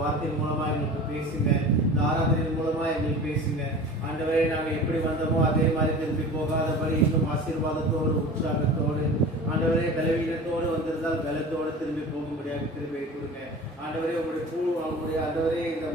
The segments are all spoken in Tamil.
வார்த்தையின் மூலமா எங்களுக்கு பேசுங்க. ஆராதனையின் மூலமா எங்களுக்கு பேசுங்க ஆண்டவரே. நாங்கள் எப்படி வந்தோமோ அதே மாதிரி திரும்பி போகாதபடி இன்னும் ஆசீர்வாதத்தோடு உற்சாகத்தோடு ஆண்டவரே பலவீனத்தோடு வந்திருந்தால் பலத்தோடு திரும்பி போகும்படியாக திரும்பி கொடுங்க ஆண்டவரே. உங்களுடைய ஆண்டவரே இந்த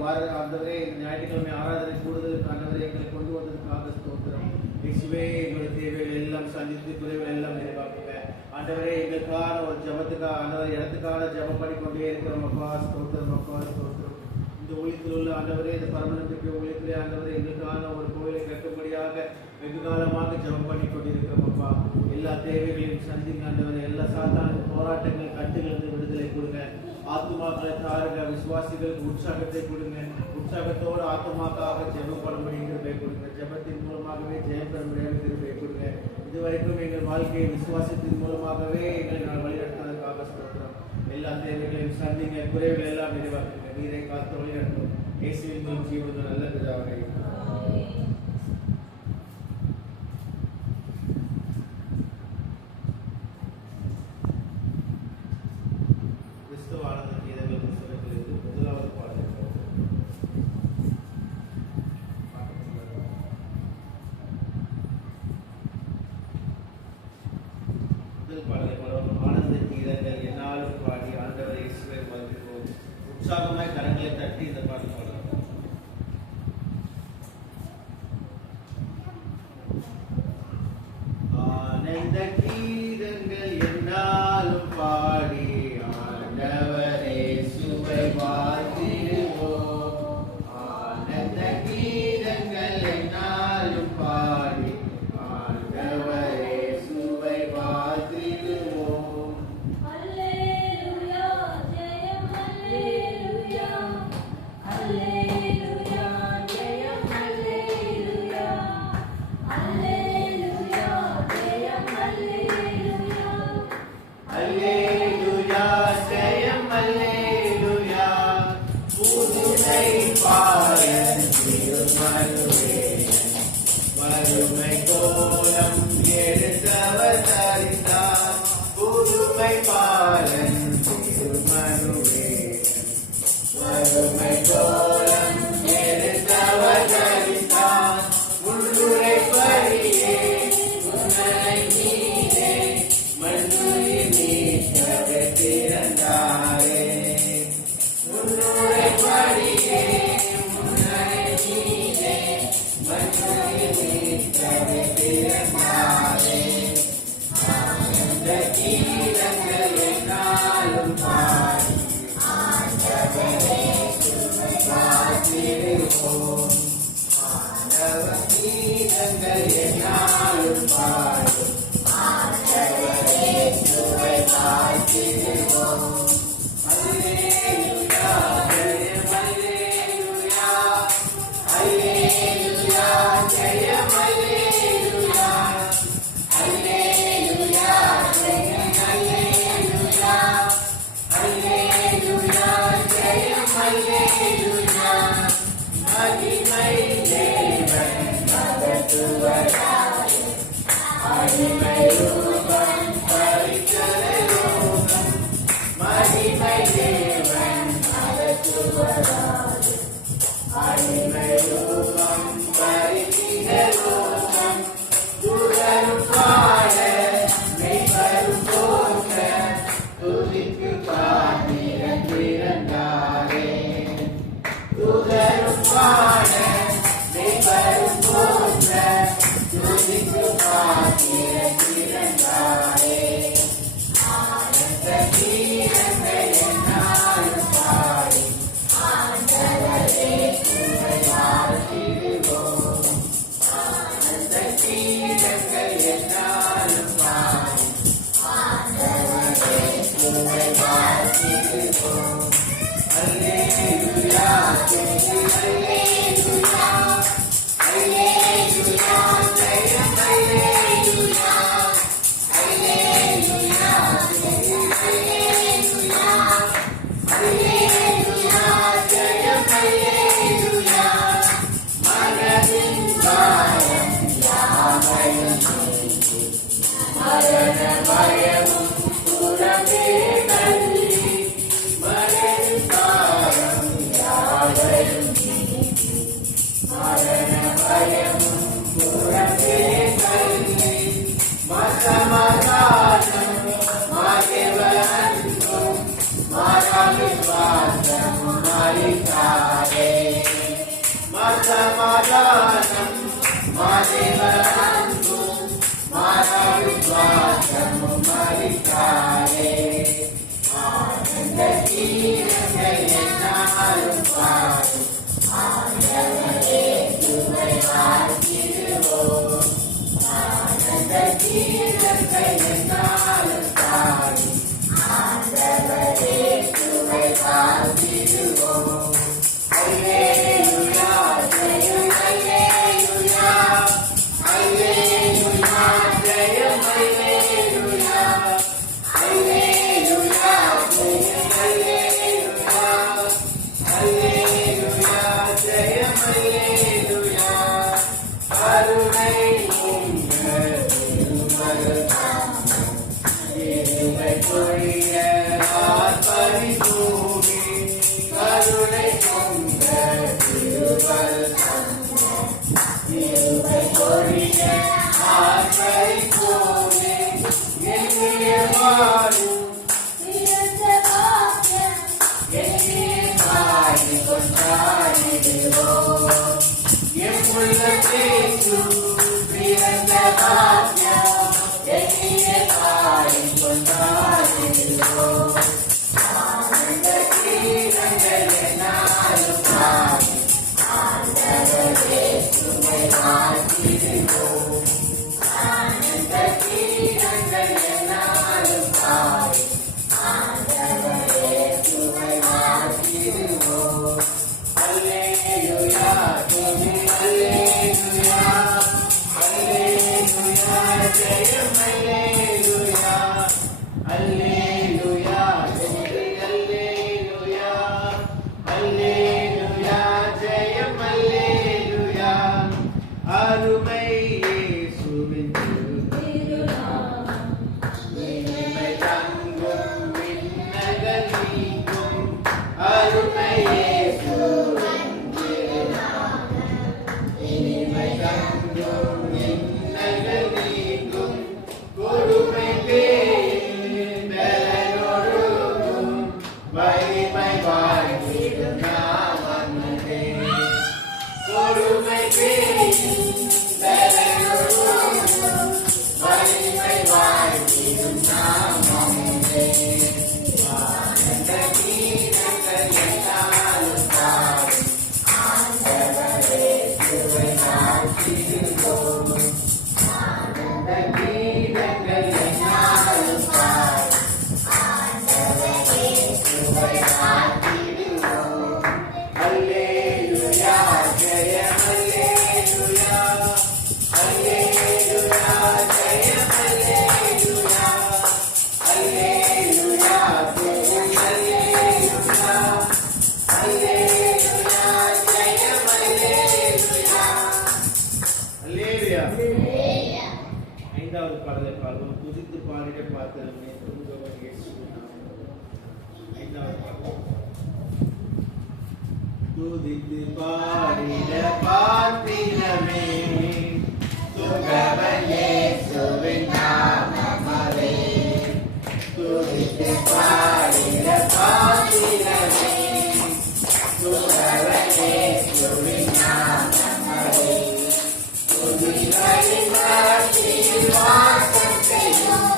ஆண்டவரே இந்த ஞாயிற்றுக்கிழமை ஆராதனை கூடுதலுக்கு ஆண்டவரே எங்களை கொண்டு வந்ததுக்காக ஸ்தோத்திரம். இயேசுவே எங்களுடைய தேவைகள் எல்லாம் சந்தித்து குறைவுகள் எல்லாம் நிறைவாக்குங்க ஆண்டவரே. எங்களுக்கான ஒரு ஜபத்துக்காக ஆண்டவரை இடத்துக்கான ஜபம் பண்ணிக்கொண்டே இருக்கிறோம் அப்பா. ஸ்தோத்திரம் அப்பா, ஸ்தோத்திரம். இந்த ஊழியத்தில் உள்ள ஆண்டவரே இந்த பரமனத்துக்கு ஊழியத்திலே ஆண்டவரே எங்களுக்கான ஒரு கோயிலை கட்டும்படியாக வெகு காலமாக ஜபம் பண்ணி கொண்டிருக்கிறோம் அப்பா. எல்லா தேவைகளையும் சந்திங்க ஆண்டவரே. எல்லா சாத்தான போராட்டங்கள் கட்டுகளுக்கு விடுதலை கொடுங்க. ஆத்துமாக்களை தாருங்க. விசுவாசிகளுக்கு உற்சாகத்தை கொடுங்க. உற்சாகத்தோடு ஆத்துமாக்காக ஜெபம் பண்ணும்படி கிருபை கொடுங்க. ஜெபத்தின் மூலமாகவே ஜெயம் பெறும்படியாக கிருபை கொடுங்க. இதுவரைக்கும் எங்கள் வாழ்க்கையை விசுவாசத்தின் மூலமாகவே எங்களை நான் வழிநடத்துவதற்காக ஸ்தோத்திரம். எல்லா தேவைகளையும் சந்திங்க. குறைவுகள் எல்லாம் நிறைவாக்குங்க. நீரை காத்து வழிநடத்தும் இயேசுவின் ஜீவன நல்ல பிதாவே. உற்சாகமாய் கரங்களை தட்டி இந்த பாடல் பாடலாம். ஆனந்த கீதங்கள் என்னாலும் பாடி ஆண்டவரே சுவை வாழ்த்திடுவோம். ஆனந்த கீதங்கள் என்னாலும் பாடி ஆண்டவரே சுவை வாழ்த்திடுவோம். வறுமை கோலம் எடுத்தவர் தரித்தார் புதுமை பாலன் திருமருவே. வறுமை கோலம் எடுத்தவர் தரித்தார் உள்ளுரை பரியே உன்னை நீரே மண்ணுயிர் நீக்கவே திறந்தாரே. உள்ளுரை பரியே உன்னை நீரே மண்ணுயிர் நீக்கவே திறந்தாரே. சமாதானம் மாதேவரன்பும் மாறாவிஸ்வாசமும் மறித்தாரே ஆனந்த கீதங்கள் என்னாலும் பாடும் ஆண்டவரே துவை வாழ்த்திடுவோம் ஆனந்த கீதங்கள் என்னாலும் பாடும் ஆண்டவரே துவை வாழ்த்திடுவோம் அல்லேலூயா ஜெயம் அல்லேலூயா அல்லேலூயா ஜெயம் அல்லேலூயா அல்லேலூயா ஜெயம் அல்லேலூயா அல்லேலூயா ஜெயம் அல்லேலூயா கருணை உங்கள் திருமருதாம் இருமை பொழிய ஆர்ப்பரிப்போமே கருணை உங்கள் திருமருதாம் இருமை பொழிய ஆர்ப்பரிப்போமே எண்ணிய வாழும் கொண்டாடிடுவோம் என் உள்ளத்தேசு பிறந்த பாக்கியம் எண்ணிய பாடி கொண்டாடிடுவோம் ஆனந்த கீதங்கள் என்னாலும் பாடி ஆண்டவரே துவை வாழ்த்திடுவோம் ஆனந்த கீதங்கள் என்னாலும் பாடி ஆண்டவரே துவை வாழ்த்திடுவோம் அல்லேலூயா துதி அல்லேலூயா அல்லேலூயா ஜெயம் அல்லேலூயா அல்லேலூயா துதி அல்லேலூயா அல்லேலூயா ஜெயம் அல்லேலூயா அருமை இயேசுவின் திருநாமம் இனிமை தங்கும் விண்ணகல் நீங்கும் அருமை இயேசுவின் திருநாமம் இனிமை தங்கும் விண்ணகல் நீங்கும் கொடுமை பேயின் பலனொடுங்கும் வலிமை வாழ்ந்திடும் நாமமே கொடுமை பேயின் பலனொடுங்கும் வலிமை வாழ்ந்திடும் நாமமே ஆனந்த கீதங்கள் என்னாலும் பாடும் ஆண்டவரே துவை வாழ்த்திடுவோம் ஆனந்த கீதங்கள் என்னாலும் பாடும் ஆண்டவரே துவை வாழ்த்திடுவோம் அல்லேலூயா ஜெயம் அல்லேலூயா அல்லேலூயா ஜெயம் அல்லேலூயா அல்லேலூயா துதி அல்லேலூயா அல்லேலூயா ஜெயம் அல்லேலூயா அல்லேலூயா ஐந்தாவது பாடலை பாடுவோம் துதித்து பாடிட பார்த்ததுமே துன்பவர் இயேசுவின் நாமம் ஐந்தாவது பாடல் துதித்து பாடிட பார்த்திடமே துன்பவர் இயேசுவின் நாமமே துதித்து பாடிட பார்த்திடமே துன்பவர் இயேசுவின் நாமமே துதிகளின் மத்தியில் வாசம் செய்யும்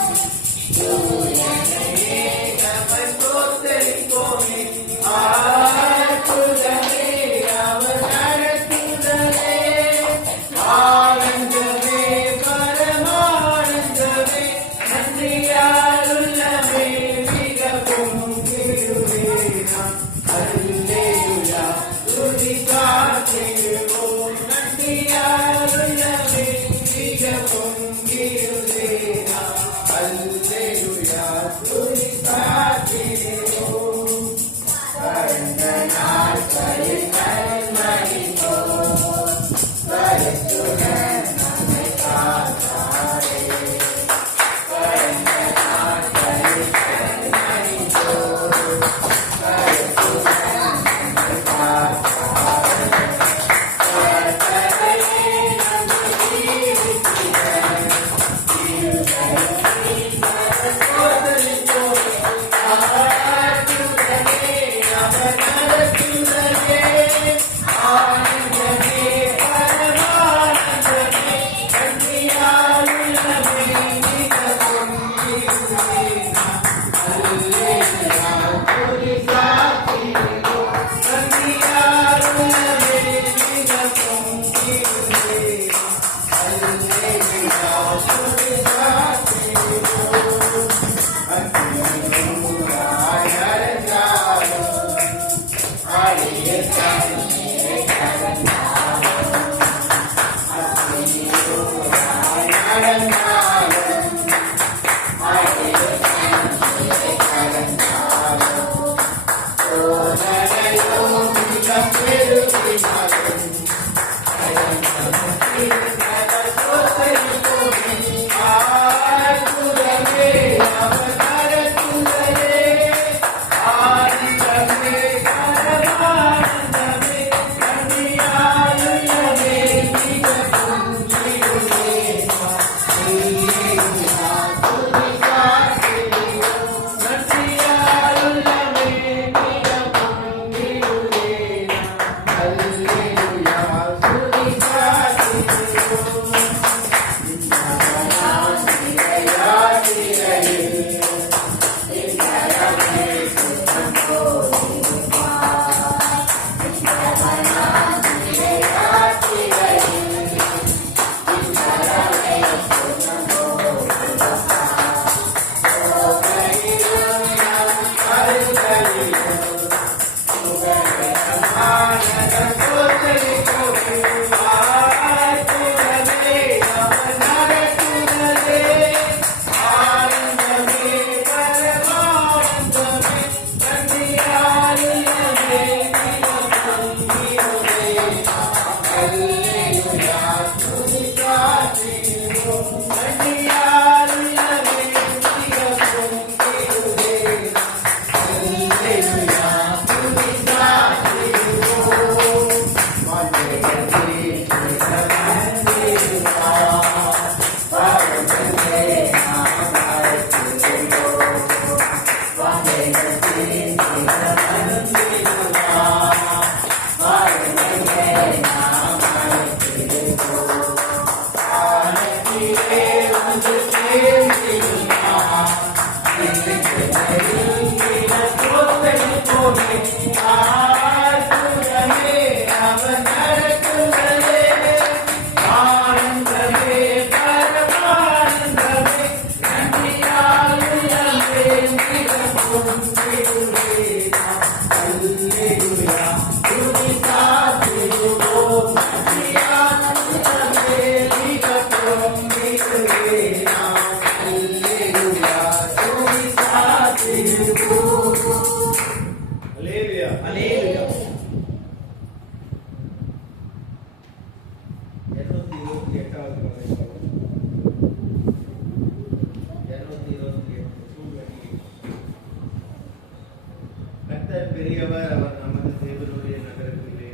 பெரியவர், அவர் நமது தேவனுடைய நகரத்திலே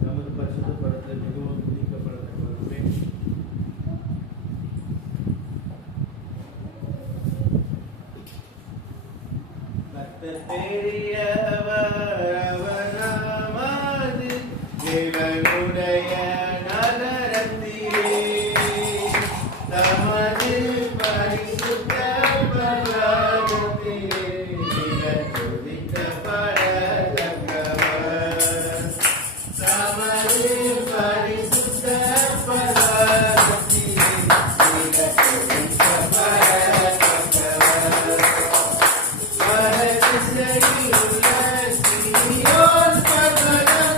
நமது பரிசுத்தப்படுத்த மிகவும் துதிக்கப்படுமே. கர்த்தர் பெரியவர், அவர் நமது தேவனுடைய நகரத்திலே தமது பரிசுத்த பர்வதத்திலே மிகத் துதிக்கப்படத்தக்கவர். தமது பரிசுத்த பர்வதத்திலே மிகத் துதிக்கப்படத்தக்கவர். வடதிசையிலுள்ள சீயோன் பர்வதம்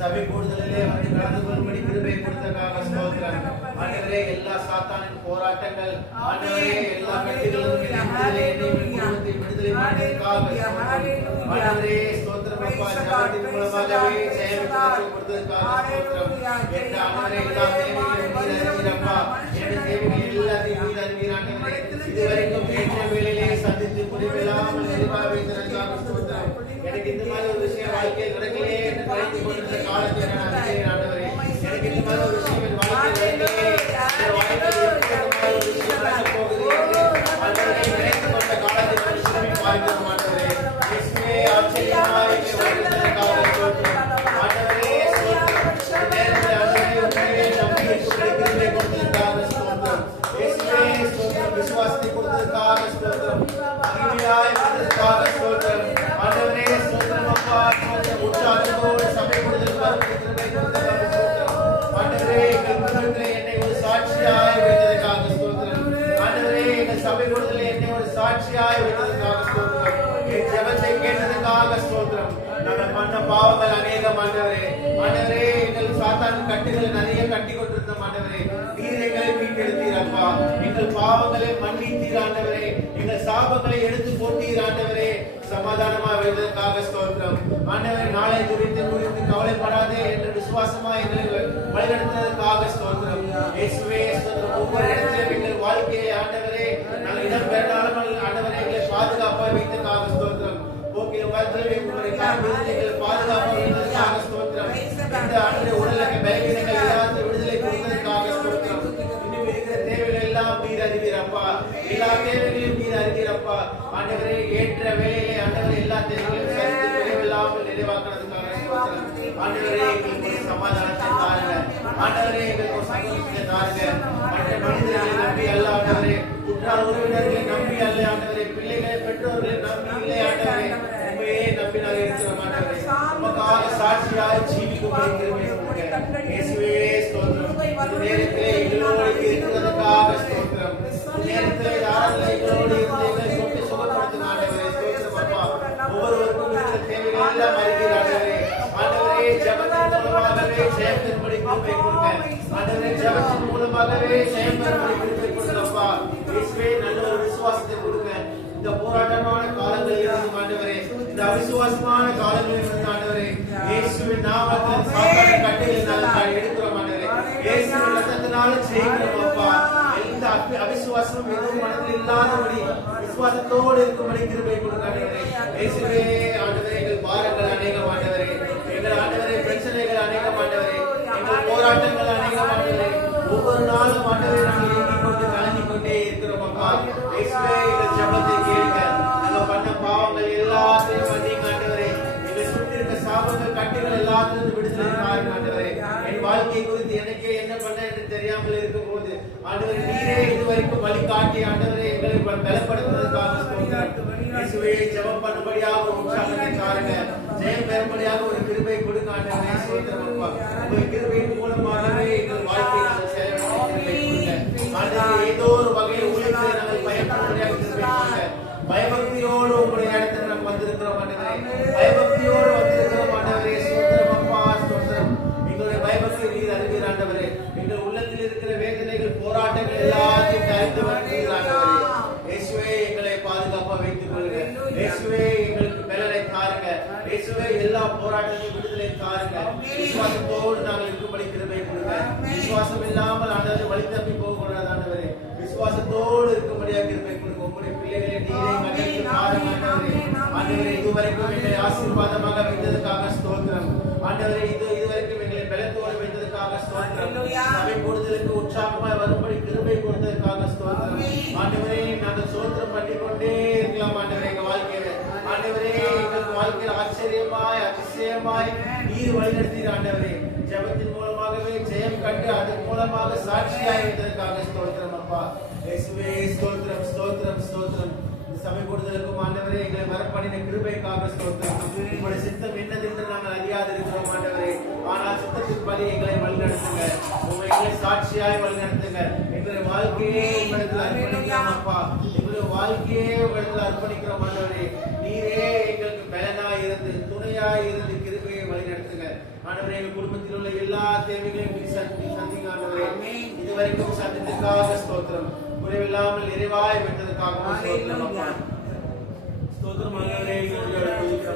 சபை கூடுதலிலே அவரை கலந்து கொள்ளும்படி கிருபை கொடுத்ததற்காக ஸ்தோத்திரம். ஆண்டவரே எல்லா சாத்தானின் போராட்டங்கள் ஆண்டவரே எல்லா கட்டுகளிலும் விடுதலை பண்ணுவதற்காக ஆண்டவரே ஸ்தோத்திரம் அப்பா. ஜெபத்தின் மூலமாகவே ஜெயம் கொடுத்ததற்காக ஸ்தோத்திரம். என்ற ஆண்டவரே எல்லா தேவைகளையும் அப்பா என்ற தேவைகள் எல்லாத்தையும் ஆண்டவரே இதுவரைக்கும் ஏற்ற வேளையிலே சந்தித்து முடிவில்லாமல் நிறைவாக வைத்ததற்காக ஸ்தோத்திரம். எனக்கு இந்த மாதிரி ஒரு விஷயம் வாழ்க்கையில் நடக்கலையே என்று கழித்துக் கொண்டிருந்த காலத்தில் நான் அறிகிறேன் ஆண்டவரே. எனக்கு இந்த மாதிரி ஒரு விஷயம் என் வாழ்க்கையில் நடக்கலையே, என் வாழ்க்கையில் எப்படி ஒரு விஷயம் நடக்கப் போகுது என்று ஆண்டவரே நினைத்துக் கொண்ட காலத்தில் நான் திரும்பி பார்க்கிறோம் ஆண்டவரே. இயேசுவே ஆச்சரியமாய் என்னை வழிநடத்தியதற்காக ஸ்தோத்திரம். ஆண்டவரே ஸ்தோத்திரம். இந்த நேரத்தில் ஆண்டவரே உண்மையே நம்பி கிருபை கொடுத்ததற்காக ஸ்தோத்திரம். இயேசுவே ஸ்தோத்திரம். விசுவாசத்தை கொடுத்ததற்காக ஸ்தோத்திரம். மகிமையாய் கொடுத்ததற்காக ஸ்தோத்திரம். ஆண்டவரே ஸ்தோத்திரம் அப்பா. ஸ்தோத்திரம். உற்சாகத்தோடு சபை கொடுத்ததற்காக கிருபை கொடுத்ததற்காக ஸ்தோத்திரம். ஆண்டவரே எங்கள் குடும்பத்திலே என்னை ஒரு சாட்சியாய் வைத்ததற்காக ஸ்தோத்திரம். ஆண்டவரே எங்கள் சபை கொடுத்ததிலே என்னை ஒரு சாட்சியாய் வைத்ததற்காக ஸ்தோத்திரம். என் ஜெபத்தை கேட்டதற்காக ஸ்தோத்திரம். நாங்கள் பண்ண பாவங்கள் அநேகம் ஆண்டவரே. ஆண்டவரே எங்கள் சாத்தான் கட்டுகளை நிறைய கட்டி கொண்டிருந்தோம் ஆண்டவரே. நீர் எங்களை மீட்டெடுத்தீர் அப்பா. எங்கள் பாவங்களை மன்னித்தீர் ஆண்டவரே. எங்கள் சாபங்களை எடுத்து போட்டீர் ஆண்டவரே. சமாதானமா வைத்ததற்காக ஸ்தோத்திரம். ஆண்டவரே நாளை குறித்து கவலைப்படாதே என்று விசுவாசமா எங்களை வழிநடத்தினதற்காக ஸ்தோத்திரம். இயேசுவே ஸ்தோத்திரம். ஒவ்வொரு இடத்திலும் எங்கள் வாழ்க்கையை ஆண்டவரே நாங்கள் இடம் பெறாமல் ஆண்டவரே எங்களை பாதுகாப்பாக வைத்ததற்காக ஸ்தோத்திரம். போக்கிலும் வாழ்க்கையிலே உங்களுடைய காரியங்களை எங்கள் பாதுகாப்பாக வைத்ததற்காக ஸ்தோத்திரம். இந்த ஆண்டவரே உடலுக்கு பலவீனங்கள் எல்லாத்தையும் விடுதலை கொடுத்ததற்காக ஸ்தோத்திரம். இன்னும் இருக்கிற தேவைகள் எல்லாம் நீர் அறிவீர் அப்பா. எல்லா தேவைகளையும் நீர் அறிவீர் அப்பா. ஆண்டவரே ஏற்ற வேளையிலே ஆண்டவரே எல்லா தேவைகளையும் சரித்து குறைவில்லாமல் நிறைவாக்குறதுக்காக ஸ்தோத்திரம். ஆண்டவரே எங்களுக்கு ஒரு சமாதானத்தை தாருங்க. ஆண்டவரே எங்களுக்கு ஒரு சந்தோஷத்தை தாருங்க. மற்ற மனிதர்களை நம்பி அல்ல ஆண்டவரே, உற்றார் உறவினர்களை நம்பி அல்ல ஆண்டவரே, பிள்ளைகளை பெற்றோர்களை நம்பி இல்லை ஆண்டவரே, உண்மையே நம்பி நாங்கள் இருக்கிறோம் ஆண்டவரே. உமக்காக சாட்சியாக ஜீவிக்கும்படி கிருபை கொடுங்க. இயேசுவே ஸ்தோத்திரம். இந்த நேரத்திலே எங்களோடு இருக்கிறதற்காக ஸ்தோத்திரம். இந்த நேரத்திலே ஆராதனை எங்களோடு இருந்து எங்களை சொட்டு சுகப்படுத்தும் ஆண்டவரே. ஸ்தோத்திரம் அப்பா. ஒவ்வொருவருக்கும் இருக்கிற தேவைகள் எல்லாம் அறிவீர் ஆண்டவரே. ஆண்டவரே ஜெபத்தின் மூலமாகவே ஜெயம் பெறும்படி கிருபை கொடுங்க. ஆண்டவரே ஜெபத்தின் மூலமாகவே ஜெயம் பெறும்படி கிருபை கொடுங்கப்பா. இயேசுவே நல்ல ஒரு விசுவாசத்தை கொடுங்க. இந்த போராட்டமான காலங்களில் இருந்து ஆண்டவரே, இந்த அவிசுவாசமான காலங்களில் இருந்து ஆண்டவரே, இயேசுவின் நாமத்தில் சாத்தானின் கட்டுகளை நாங்கள் எடுக்கிறோம் ஆண்டவரே. இயேசுவின் இரத்தத்தினால ஜெயிக்கிறோம் அப்பா. எந்த அவிசுவாசமும் எதுவும் மனதில் இல்லாதபடி விசுவாசத்தோடு இருக்கும்படி கிருபை கொடுங்க ஆண்டவரே. இயேசுவே ஆண்டவரே எங்கள் பாரங்கள் அநேகம் ஆண்டவரே, எங்கள் ஆண்டவரே பிரச்சனைகள் அநேகம் ஆண்டவரே, எங்கள் போராட்டங்கள் அநேகம் ஆண்டவரே. ஒவ்வொரு நாளும் ஆண்டவரே நாங்கள் இயங்கிக் கொண்டு கலங்கிக் கொண்டே இருக்கிறோம் அப்பா. இயேசுவே எங்கள் ஜெபத்தை கேளுங்க. நாங்கள் பண்ண பாவங்கள் எல்லாத்தையும் மன்னிங்க ஆண்டவரே. எங்களை சுற்றி இருக்க சாபங்கள் கட்டுகள் எல்லாத்திலிருந்து விடுதலை தாருங்க ஆண்டவரே. என் வாழ்க்கை குறித்து எனக்கே என்ன பண்ண என்று தெரியாமல் இருக்கும் போது ஆண்டவரே நீரே இதுவரைக்கும் வழிகாட்டி ஆண்டவரே எங்களை பலப்படுத்துவதற்காக ஸ்தோத்திரம். இயேசுவே ஜெபம் பண்ணும்படியாக ஒரு உற்சாகத்தை தாருங்க. ஜெயம் பெறும்படியாக ஒரு கிருபை கொடுங்க ஆண்டவரே. ஸ்தோத்திரம் அப்பா. உங்கள் கிருபையின் மூலமாகவே எங்கள் வாழ்க்கையை நாங்கள் செயல்படுத்த ஆண்டவரே. ஏதோ ஒரு வகையில் உழைத்து நாங்கள் பயப்படும்படியாக கிருபை கொடுங்க. பயபக்தியோடு உங்களுடைய இடத்துல நம்ம வந்திருக்கிறோம் ஆண்டவரே. பயபக்தியோடு வந்திருக்கிறோம் ஆண்டவரே. ஸ்தோத்திரம் அப்பா. ஸ்தோத்திரம். எங்களுடைய பயபக்தியை நீர் அறிவீர் ஆண்டவரே. எங்கள் உள்ளத்தில் இருக்கிற வேதனைகள் போராட்டங்கள் எல்லாத்தையும் அறிந்து வருகிறீர் ஆண்டவரே. இயேசுவே எங்களை பாதுகாப்பா வைத்துக் கொள்ளுங்க. இயேசுவே எங்களுக்கு பலனை தாருங்க. இயேசுவே எல்லா போராட்டத்தையும் விடுதலை தாருங்க. விசுவாசத்தோடு நாங்கள் இருக்கும்படி கிருபை கொடுங்க. விசுவாசம் இல்லாமல் ஆண்டவரே வழி தப்பி போக கூடாது ஆண்டவரே. விசுவாசத்தோடு இருக்கும்படியாக கிருபை கொடுங்க. உங்களுடைய பிள்ளைகளை நீரை மகிழ்ச்சி தாருங்க ஆண்டவரே. ஆண்டவரே இதுவரைக்கும் எங்களை ஆசீர்வாதமாக வைத்ததற்காக ஸ்தோத்திரம். ஆண்டவரே இதுவரைக்கும் எங்களை பலத்தோடு வைத்ததற்காக ஸ்தோத்திரம். சபை கூடுதலுக்கு உற்சாகமாய் வரும்படி கிருபை கொடுத்ததற்காக ஸ்தோத்திரம். ஆண்டவரே நாங்கள் ஸ்தோத்திரம் பண்ணிக்கொண்டே இருக்கலாம் ஆண்டவரே. எங்க வாழ்க்கையில ஆண்டவரே எங்களுக்கு வாழ்க்கையில் ஆச்சரியமாய் அதிசயமாய் நீர் வழிநடத்தீர் ஆண்டவரே. ஜெபத்தின் மூலமாகவே ஜெயம் கண்டு அதன் மூலமாக சாட்சியாய் வைத்ததற்காக ஸ்தோத்திரம் அப்பா. இயேசுவே ஸ்தோத்திரம் ஸ்தோத்திரம் ஸ்தோத்திரம். சபை கூடுதலுக்கும் ஆண்டவரே எங்களை வரப்பண்ணின கிருபைக்காக ஸ்தோத்திரம். உங்களுடைய சித்தம் என்னதென்று நாங்கள் அறியாது இருக்கிறோம் ஆண்டவரே. ஆனால் சித்தத்தின் படி எங்களை வழிநடத்துங்க. எங்களை சாட்சியாய் வழிநடத்துங்க. எங்களுடைய வாழ்க்கையே உங்களிடத்தில் அர்ப்பணிக்கிறோம் அப்பா. எங்களுடைய வாழ்க்கையே உங்களிடத்தில் அர்ப்பணிக்கிறோம் ஆண்டவரே. நீரே எங்களுக்கு பலனாய் இருந்து துணையாய் இருந்து கிருபையை வழிநடத்துங்க. ஆண்டவரே எங்கள் குடும்பத்தில் உள்ள எல்லா தேவைகளையும் நீர் சந்திங்க ஆண்டவரே. இதுவரைக்கும் சந்தித்ததுக்காக ஸ்தோத்திரம். குறைவில்லாமல் நிறைவாய் வைத்ததற்காக ஸ்தோத்திரம் அப்பா. ஸ்தோத்திரம் ஆண்டவரே.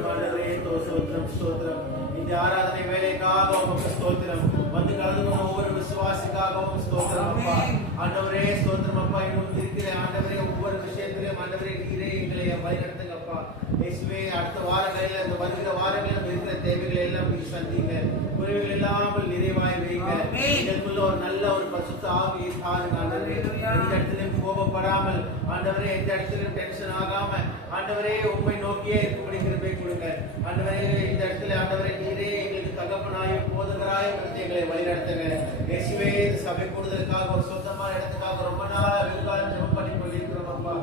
ஆண்டவரே ஸ்தோத்திரம் ஸ்தோத்திரம். இந்த ஆராதனை வேலைக்காக உமக்கு ஸ்தோத்திரம். வந்து கலந்து கொண்ட ஒவ்வொரு விசுவாசிக்காகவும் ஸ்தோத்திரம் அப்பா. ஆண்டவரே ஸ்தோத்திரம் அப்பா. இன்னும் இருக்கிற ஆண்டவரே ஒவ்வொரு விஷயத்திலும் ஆண்டவரே நீரே எங்களை வழிநடத்துங்க அப்பா. இயேசுவே அடுத்த வாரங்களில் இந்த வருகிற வாரங்களிலும் இருக்கிற தேவைகளை எல்லாம் நீர் சந்திங்க. குறைவுகள் இல்லாமல் நிறைவாய் வைங்க. எங்களுக்குள்ள ஒரு நல்ல ஒரு பசுத்த ஆவியை தாருங்க ஆண்டவரே. எந்த இடத்திலும் கோபப்படாமல் ஆண்டவரே, எந்த இடத்திலும் டென்ஷன் ஆகாம ஆண்டவரே உண்மை நோக்கியே இருக்கும்படி கிருபை கொடுங்க ஆண்டவரே. இந்த இடத்துல ஆண்டவரே நீரே எங்களுக்கு தகப்பனாயும் போதகராயும் இருந்து எங்களை வழிநடத்துங்க. இயேசுவே சபை கூடுதலுக்காக ஒரு சொந்தமான இடத்துக்காக ரொம்ப நாள் வெகுகாலம் ஜெபம் பண்ணி கொண்டிருக்கிறோம் அப்பா.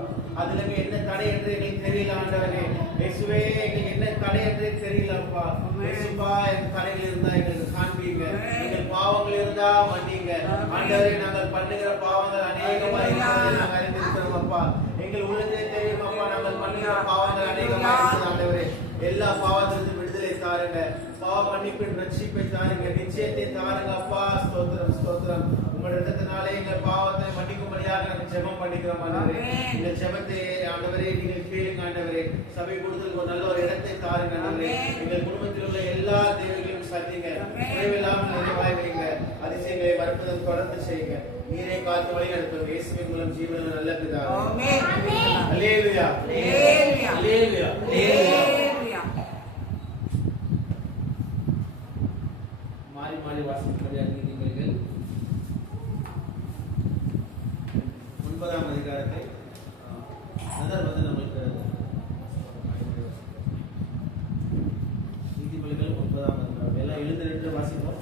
அதுல என்ன தடை என்று எங்களுக்கு தெரியல ஆண்டவரே. இயேசுவே எங்களுக்கு என்ன தடை என்று தெரியல அப்பா. இயேசுப்பா எங்க தடைகள் இருந்தா எங்களுக்கு காண்பீங்க. எங்கள் பாவங்கள் இருந்தா மன்னிங்க ஆண்டவரே. நாங்கள் பண்ணுகிற பாவங்கள் அநேகமாக நாங்கள் அறிந்திருக்கிறோம் அப்பா. எங்கள் உள்ளதே தெரியும் அப்பா. நாங்கள் பண்ணுகிற பாவங்கள் அநேகமாக இருக்கிறது ஆண்டவரே. எல்லா பாவத்திலிருந்து விடுதலை தாருங்க. பாவ மன்னிப்பின் ரட்சிப்பை தாருங்க. நிச்சயத்தை தாருங்க அப்பா. ஸ்தோத்திரம் ஸ்தோத்திரம். உங்களுடைய இரத்தத்தினாலே எங்கள் பாவத்தை மன்னிக்கும்படியாக நாங்கள் ஜெபம் பண்ணிக்கிறோம் ஆண்டவரே. இந்த ஜெபத்தை ஆண்டவரே நீங்கள் கேளுங்க ஆண்டவரே. சபை கூடுதலுக்கு ஒரு நல்ல ஒரு இடத்தை தாருங்க ஆண்டவரே. எங்கள் குடும்பத்தில் உள்ள எல்லா தேவைகளையும் சந்திங்க. குறைவில்லாமல் நிறைவாய் வைங்க. அதிசயங்களை மறுப்பதை தொடர்ந்து செய்யுங்க. நீரை காத்து வழி நடத்தும். இயேசுவின் மூலம் ஜீவனில் நல்ல பிதாவே. ஆமென். அல்லேலூயா அல்லேலூயா அல்லேலூயா அல்லேலூயா. மாறி மாறி வாசிக்கும்படியாக நீதிமொழிகள் 9ஆம் அதிகாரத்தை நம்மளுக்கு நீதிமொழிகள் 9ஆம் அதிகாரம் எல்லாம் எழுந்து வாசிப்போம்.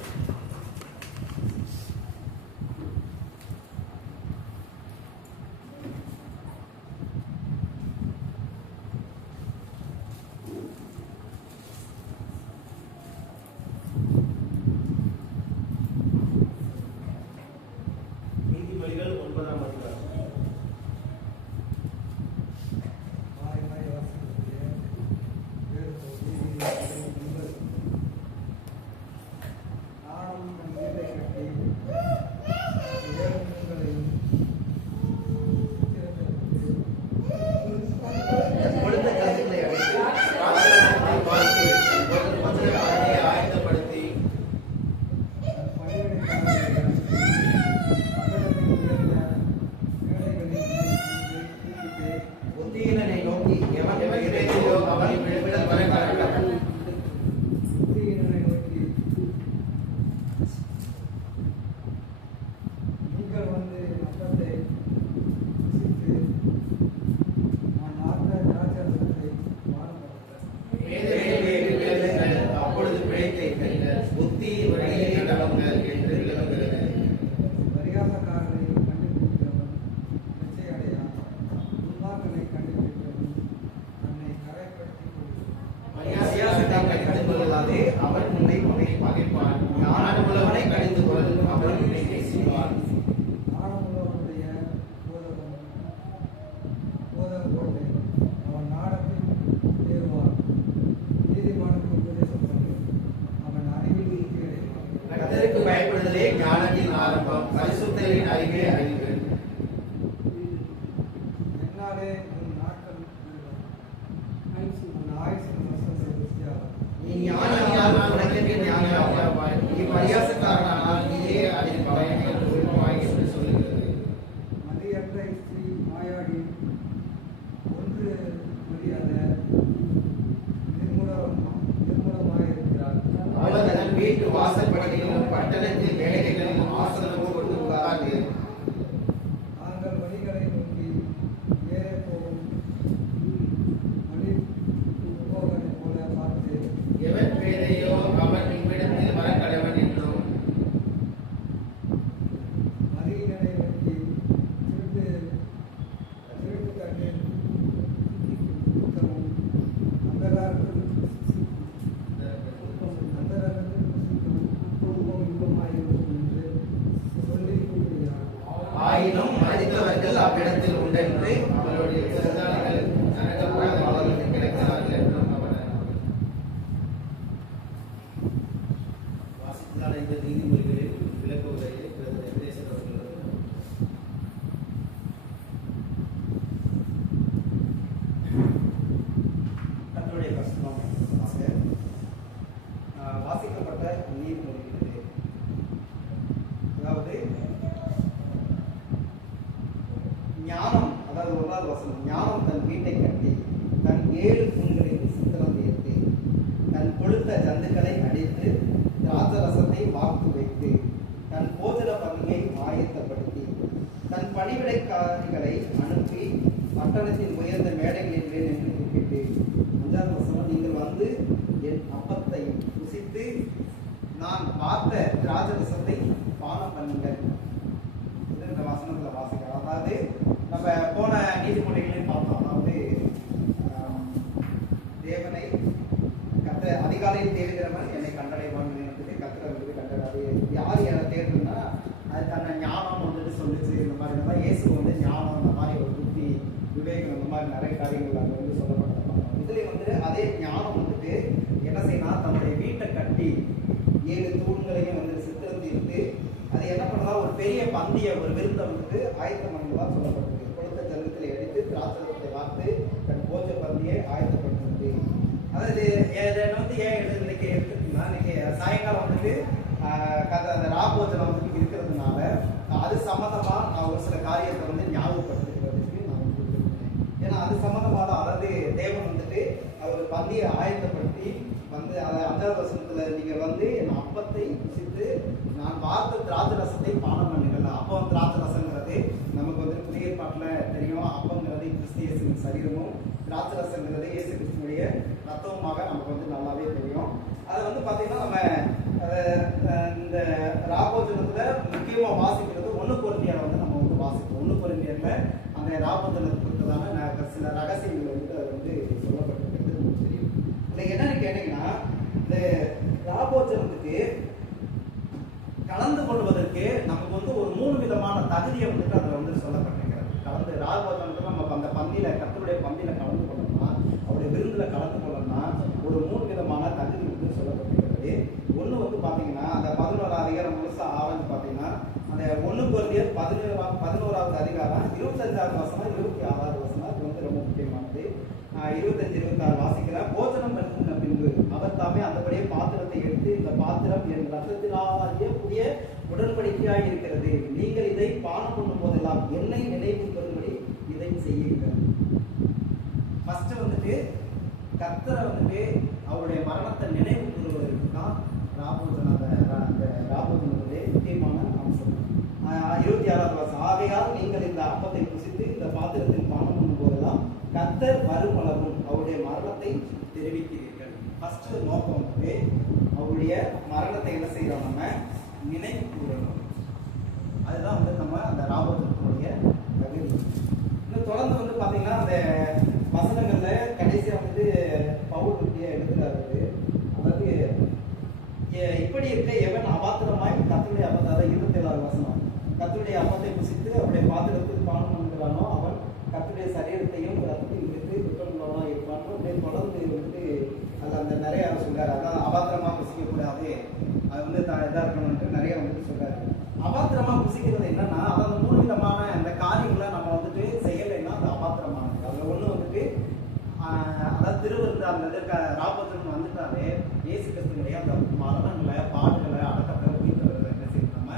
இந்த நீதிமொழிகளில் விளக்குவதையே பிரதமர் எபிரேசர் அவர்கள் கர்த்தருடைய பரிசுத்தமாக வாசிக்கப்பட்ட நீதிமொழிகள், அதாவது ஞானம், அதாவது 1வது வசனம், ஞானம் தன் வீட்டை கட்டி தன் 7 தூண்களில் சித்திரம் ஏற்றி தன் கொழுத்த ஜந்துக்களை அடித்து திராட்சரசத்தை வார்த்து வைத்து தன் போஜன பந்தியை ஆயத்தப்படுத்தி தன் பணிவிடைக்காரிகளை அனுப்பி பட்டணத்தின் உயர்ந்த மேடைகளில் என்று கூப்பிட்டு. 5வது வசனம், நீங்கள் வந்து என் அப்பத்தை ருசித்து நான் பார்த்த திராட்சரசத்தை பானம் பண்ணுங்கள். இது இந்த வசனத்துல வாசிக்கிறோம். அதாவது நம்ம போன நீதிமொழிகளையும் பார்த்தோம். அதாவது தேவனை கத்த அதிகாலையில் தேடுகிறவன் என்னை கண்டடைவான் கத்திர வந்துட்டு கண்டடாது. யார் என்னை தேடுதுன்னா அது தன்னை ஞானம் வந்துட்டு சொல்லிச்சு. இந்த மாதிரி இயேசு வந்து ஞானம், இந்த மாதிரி ஒரு புத்தி விவேகம், இந்த மாதிரி நிறைய காரியங்கள் அங்கே வந்து சொல்லப்பட்டிருப்பாங்க. இதுல வந்து அதே ஞானம் வந்துட்டு என்ன செய்யணும், தன்னுடைய வீட்டை கட்டி 7 தூண்களையும் வந்து சித்திரத்தி இருந்து அது என்ன பண்ணதா ஒரு பெரிய பந்திய ஒரு விருந்தை வந்துட்டு ஆயத்தம் பண்ணதா சொல்லப்பட்டிருக்கு. கொழுத்த ஜலத்தில் எடுத்து திராட்சரசத்தை வார்த்து தன் போஜ பந்தியை ஆயத்தப்படுத்துறது. அதாவது வந்து ஏன் இன்னைக்கு எடுத்துக்கிட்டீங்கன்னா, இன்னைக்கு சாயங்காலம் வந்துட்டு அந்த ராபோஜனம் வந்துட்டு இருக்கிறதுனால அது சம்மந்தமா நான் ஒரு சில காரியத்தை வந்து ஞாபகப்படுத்துகிறதுக்கு நான் கொடுத்துருக்கேன். ஏன்னா அது சம்மந்தமா தான், அதாவது தேவன் வந்துட்டு அவர் பந்தியை ஆயத்தப்படுத்தி வந்து 5வது வசனத்துல நீங்க வந்து என் அப்பத்தை ருசித்து நான் பார்த்த திராட்சரசத்தை பானம் பண்ணுங்கள். அப்பம் திராட்சரசங்கிறது நமக்கு வந்து புதிய ஏற்பாட்டில் தெரியும். அப்பங்கிறது கிறிஸ்து இயேசுவின் சரீரமும் திராட்சரசங்கிறது இயேசு கிறிஸ்துவுடைய ரத்தமுமாக நமக்கு வந்து நல்லாவே தெரியும். அதை வந்து பார்த்தீங்கன்னா நம்ம இந்த ராபோஜனத்துல முக்கியமாக வாசிக்கிறது 1 கொரிந்தியரை வந்து நம்ம வந்து வாசிப்போம். 1 கொரிந்தியர்ல அந்த ராபோஜனத்துக்கு கொடுத்ததான சில ரகசியங்கள் வந்து அது வந்து சொல்லப்பட்டிருக்கிறது நமக்கு தெரியும். இல்லை என்னன்னு கேட்டீங்கன்னா, இந்த ராபோஜனத்துக்கு கலந்து கொள்வதற்கு நமக்கு வந்து ஒரு 3 விதமான தகுதியை வந்துட்டு அதில் வந்து சொல்லப்பட்டிருக்கிறது. கலந்து ராபோஜனத்துக்கு நம்ம அந்த பந்தியில கர்த்தருடைய பந்தியில கலந்து கொள்ளணும்னா, அவருடைய விருந்தில் கலந்து கொள்ளணும்னா ஒரு 3 விதமான தகுதி வந்து சொல்லப்பட்டிருக்கிறது. ஒன்று வந்து பார்த்தீங்கன்னா, அந்த 11வது அதிகாரம் முழுசா ஆரஞ்சு பார்த்தீங்கன்னா, அந்த 1 கொரிந்தியர் 11வது அதிகாரம் 25வது வசனம் 26வது வசனம் அது வந்து ரொம்ப முக்கியமானது. 25-26 வாசிக்கிறேன். போஜனம் பண்ணின பின்பு அவர் தாமே அந்தபடியே பாத்திரத்தை எடுத்து, இந்த பாத்திரம் என் ரத்தத்தினாலேயே புதிய உடன்படிக்கையாய் இருக்கிறது. நீங்கள் இதை பானம் பண்ணும் போதெல்லாம் என்னை நினைவு பெறும்படி இதை செய்யுங்கள். ஃபர்ஸ்ட் வந்துட்டு கர்த்தரை வந்துட்டு அவருடைய மரணத்தை நினைவு கூறுவதற்கு தான் ராபோஜனத்திலே முக்கியமான அம்சம். 26வது வருஷம், ஆகையால் நீங்கள் இந்த அப்பத்தை புசித்து இந்த பாத்திரத்தில் பானம் பண்ணும் போதெல்லாம் கர்த்தர் வருமளவும் அவருடைய மரணத்தை தெரிவிக்கிறீர்கள். ஃபர்ஸ்ட் நோக்கம் வந்து அவருடைய மரணத்தை என்ன செய்யறோம், நம்ம நினைவு கூறணும். அதுதான் வந்து நம்ம அந்த ராபோஜனத்தினுடைய தகுதி. இன்னும் தொடர்ந்து வந்து பார்த்தீங்கன்னா, அந்த வசனங்கள்ல கடைசியா வந்து பவுல் பற்றிய எழுதுறாரு. அதாவது இப்படி இருக்க எவன் அபாத்திரமாய் கர்த்தருடைய அப்பத்தை, அதாவது 27வது வசனம், கர்த்தருடைய அப்பத்தை புசித்து அவருடைய பாத்திரத்தில் பானம் பண்ணுகிறானோ அவன் கர்த்தருடைய சரீரத்தையும் ரத்தத்தையும் குறித்து குற்றம் உள்ளவனா இருப்பான். தொடர்ந்து வந்துட்டு அது அந்த நிறைய சொல்றாரு. அதான் அபாத்திரமா புசிக்கக்கூடாது, அது வந்து இதாக இருக்கணும்ட்டு நிறைய வந்துட்டு சொல்றாரு. அபாத்திரமா புசிக்கிறது என்னன்னா, அதாவது 3 விதமான அந்த காரியங்களை நம்ம வந்துட்டு செய்யலைன்னா அது அபாத்திரமானது. அதுல ஒண்ணு வந்துட்டு அதாவது திருவிருந்து அந்த இருக்க ராபோஜனம் வந்துட்டாலே இயேசு கிறிஸ்துடைய அந்த மரணங்களை, பாடுகளை, அடக்கத்தை, உயிர்த்தவர்களை என்ன செய்யணும், நம்ம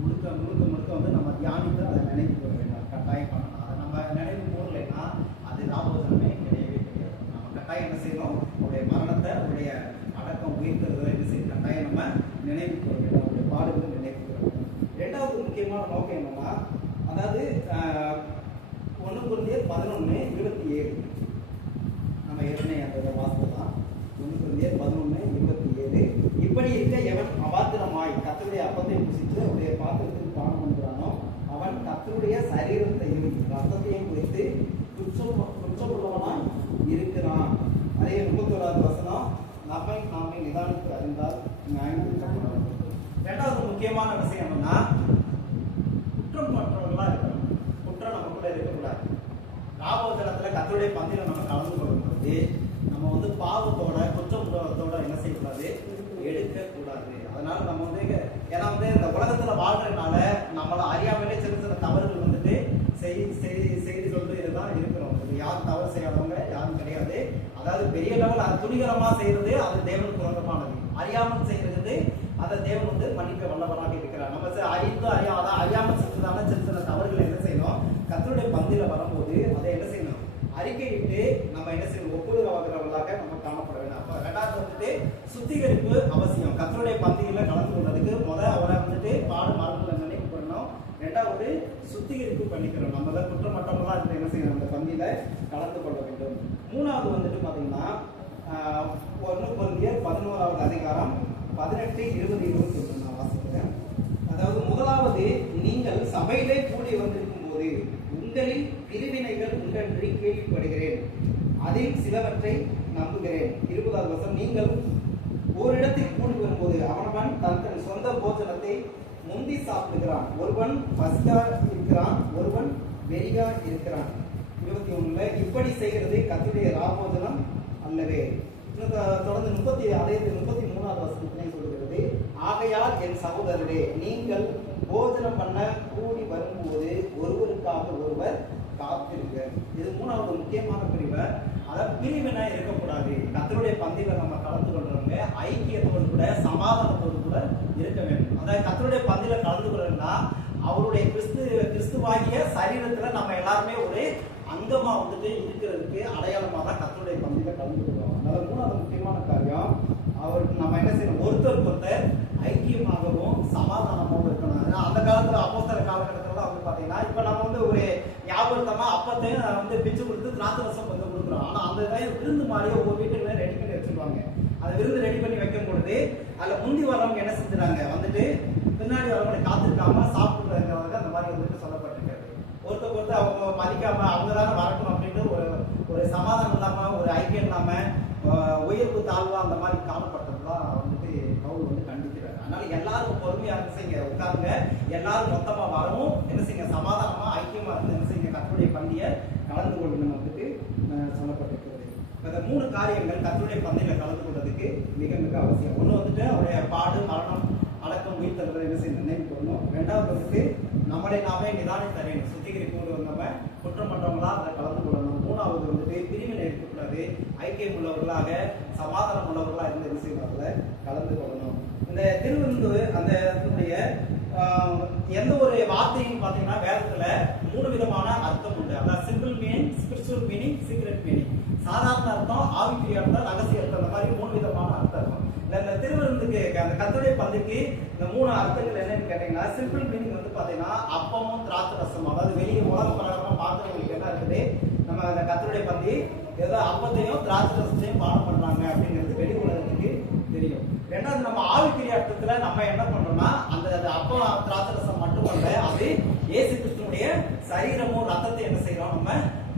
முழுக்க வந்து நம்ம தியானித்து அதை நினைவு கூற வேண்டும். கட்டாயம் பண்ணணும். அதை நம்ம நினைவு கூறலைன்னா அது ராபோஜனமே கிடையவே கிடையாது. நம்ம கட்டாயம் என்ன செய்யணும், அவருடைய மரணத்தை, அவருடைய அடக்கம், உயிர்த்தவர்களை என்ன செய்யணும், கட்டாயம் நம்ம நினைவு கூற வேண்டும். அவருடைய பாடுகளை நினைவு கூற வேண்டும். 2வது முக்கியமான நோக்கம் என்னன்னா, அதாவது 1 கொரிந்தியர் 11:27 நம்ம ஏற்கனவே அந்த வாசலாம். 1 கொரிந்தியர் 11:27 இப்படி இருக்க எவன் அபாத்திரமாய் கர்த்தருடைய அப்பத்தை புசித்து அவருடைய பாத்திரத்தில் பானம் பண்ணுகிறானோ அவன் கர்த்தருடைய சரீரத்தையும் ரத்தத்தையும் குறித்து குற்றமுள்ளவனாய் இருக்கிறான். அதே 31வது வசனம், நாமே நிதானித்து அறிந்தால் நியாயம் தீர்க்கப்படும். 2வது முக்கியமான விஷயம் என்னன்னா, குற்றம் மற்றவர்களா இருக்கணும். குற்றம் நமக்குள்ள இருக்கக்கூடாது. ராபோஜனத்துல கர்த்தருடைய பந்தியில நம்ம கலந்து கொள்ளும்போது நம்ம வந்து பாவத்தோட குற்றத்தோட என்ன செய்யக்கூடாது, எடுக்கக்கூடாது. அதனால நம்ம வந்து ஏன்னா வந்து இந்த உலகத்துல வாழ்றதுனால நம்மள அறியாமலே சின்ன சின்ன தவறுகள் வந்துட்டு செய்து கொண்டு இதுதான் இருக்கிறோம். இது யாரும் தவறு செய்யாதவங்க யாரும் கிடையாது. அதாவது பெரிய லெவல் அது துணிகரமா செய்யறது அது தேவனுக்கு உலகமானது. அறியாமல் செய்யறது அதை தேவன் வந்து மன்னிக்க வல்லவராக இருக்கிறார். நம்ம அறியாமல் செஞ்சதால சின்ன சின்ன தவறுகளை என்ன செய்யணும், கர்த்தருடைய பந்தியில வரும்போது அதை என்ன செய்யணும், அறிக்கையிட்டு நம்ம என்ன செய்யணும், ஒப்புதலாக நம்ம காணப்பட வேண்டும். அப்ப ரெண்டாவது வந்துட்டு சுத்திகரிப்பு அவசியம். கர்த்தருடைய பந்தியில கலந்து கொள்றதுக்கு அவரை வந்துட்டு பாடு மரங்களை நினைவு பண்ணணும். ரெண்டாவது சுத்திகரிப்பு பண்ணிக்கிறோம். நம்ம தான் குற்றமற்றவங்களா இருந்து என்ன செய்யணும், அந்த பந்தியில கலந்து கொள்ள வேண்டும். மூணாவது வந்துட்டு பாத்தீங்கன்னா 1 கொரிந்தியர் 11வது அதிகாரம் 18, 20, 21 நான் வாசிக்கிறேன். அதாவது முதலாவது, நீங்கள் சபையிலே கூடி வந்திருக்கும் போது உங்களின் பிரிவினைகள் உண்டென்று கேள்விப்படுகிறேன், அதில் சிலவற்றை நம்புகிறேன். 20வது வசனம், நீங்கள் ஓரிடத்தில் கூடி வரும்போது அவனவன் தன் சொந்த போஜனத்தை முந்தி சாப்பிடுகிறான், ஒருவன் பசியா இருக்கிறான், ஒருவன் வெறியா இருக்கிறான். 21, இப்படி செய்கிறது கர்த்தருடைய ராபோஜனம் அல்லவே. தொடர்ந்து 33வது வசனத்திலே சொல்கிறது, ஆகையால் என் சகோதரரே, நீங்கள் போஜனம் பண்ண கூடி வரும்போது ஒருவருக்காக ஒருவர் காத்திருங்க. இது மூணாவது முக்கியமான பிரிவு. அதாவது பிரிவினை இருக்கக்கூடாது. கர்த்தருடைய பந்தியில நம்ம கலந்து கொள்றவங்க ஐக்கியத்தோடு கூட சமாதானத்தோடு கூட இருக்க வேண்டும். அதாவது கர்த்தருடைய பந்தியில கலந்து கொள்ளணும்னா அவருடைய கிறிஸ்துவாகிய சரீரத்துல நம்ம எல்லாருமே ஒரு அங்கமா வந்துட்டு இருக்கிறதுக்கு அடையாளமா தான் கர்த்தருடைய பந்தியில கலந்து கொள்வோம். அதனால மூணாவது முக்கியமான காரியம், அவருக்கு நம்ம என்ன செய்யணும், ஒருத்தருக்கு ஒருத்தர் ஐக்கியமாகவும் சமாதானமாகவும் இருக்கணும். அந்த காலத்துல அப்போஸ்தலர் காலகட்டத்துல வந்து பாத்தீங்கன்னா, இப்ப நம்ம வந்து ஒரு ஞாபகமா அப்பத்தையும் வந்து பிச்சு கொடுத்து திராட்சை ரசம் கொஞ்சம் கொடுக்குறோம். ஆனா அந்த விருந்து மாதிரியே ஒவ்வொரு வீட்டுல ரெடி பண்ணி வச்சிருவாங்க. அந்த விருந்து ரெடி பண்ணி வைக்கும் பொழுது அதுல முந்தி வரவங்க என்ன செஞ்சுறாங்க, வந்துட்டு பின்னாடி வரவங்களை காத்திருக்காம சாப்பிடுறதுக்காக அந்த மாதிரி வந்துட்டு சொல்லப்பட்டிருக்காரு. ஒருத்தர் அவங்க மதிக்காம அவங்க தானே வரட்டும் அப்படின்ட்டு ஒரு சமாதானம் இல்லாம, ஒரு ஐக்கியம் இல்லாம, உயர்வு தாழ்வா அந்த மாதிரி காணப்பட்டதுதான் வந்துட்டு பவுல் வந்து கண்டிக்கிறார். அதனால எல்லாரும் பொறுமையா என்ன செய்யுங்க, உட்காருங்க, எல்லாரும் மொத்தமா வரவும் என்ன செய்யுங்க, சமாதானமா ஐக்கியமா இருந்து என்ன செய்யுங்க, கர்த்தருடைய பந்தியை கலந்து கொள்ளணும் வந்துட்டு சொல்லப்பட்டிருக்கிறது. இந்த 3 காரியங்கள் கர்த்தருடைய பந்தியில கலந்து கொள்றதுக்கு மிக மிக அவசியம். ஒண்ணு வந்துட்டு அவருடைய பாடு, மரணம், அடக்கம், உயிர் தருவதை என்ன செய்யணும், நினைவு கொள்ளணும். ரெண்டாவது வந்துட்டு நம்மளை நாமே நிதானித்தரணும், சுத்திகரிப்பு நம்ம குற்றமற்றவங்களா அதை கலந்து கொள்ளணும். மூணாவது வந்துட்டு பிரிவினை இருக்கக்கூடாது, ஐக்கியம் உள்ளவர்களாக சமாதானம் உள்ளவர்களா இருந்து என்ன செய்யணும், கலந்து கொள்ளணும். இந்த திருவிருந்து அந்த எந்த ஒரு வார்த்தையும் பாத்தீங்கன்னா வேதத்துல 3 விதமான அர்த்தம் உண்டு. அதாவது simple meaning, spiritual meaning, secret meaning. சாதாரண அர்த்தம், ஆவிக்குரிய அர்த்தம், ரகசிய அர்த்தம், அந்த மாதிரி 3 விதமான அர்த்தம் இருக்கும். இந்த திருவிருந்துக்கு அந்த கர்த்தருடைய பந்திக்கு இந்த 3 அர்த்தங்கள் என்னன்னு கேட்டீங்கன்னா, சிம்பிள் மீனிங் வந்து பாத்தீங்கன்னா அப்பமும் திராட்சை ரசம். அதாவது வெளியே உலக பிரகாரமா பார்க்கறவங்களுக்கு என்ன இருக்குது, நம்ம அந்த கர்த்தருடைய பந்தி ஏதோ அப்பத்தையும் திராட்சை ரசத்தையும் பானம் பண்றாங்க அப்படிங்கிறது வெளி உலகத்துக்கு தெரியும். ரெண்டாவது, நம்ம ஆவிக்குரிய அர்த்தத்துல நம்ம என்ன பண்றோம்னா, அந்த அப்பம் திராட்சை ரசம் மட்டுமல்ல, அது இயேசு கிறிஸ்துவுடைய சரீரமும் ரத்தத்தை என்ன செய்யறோம், நம்ம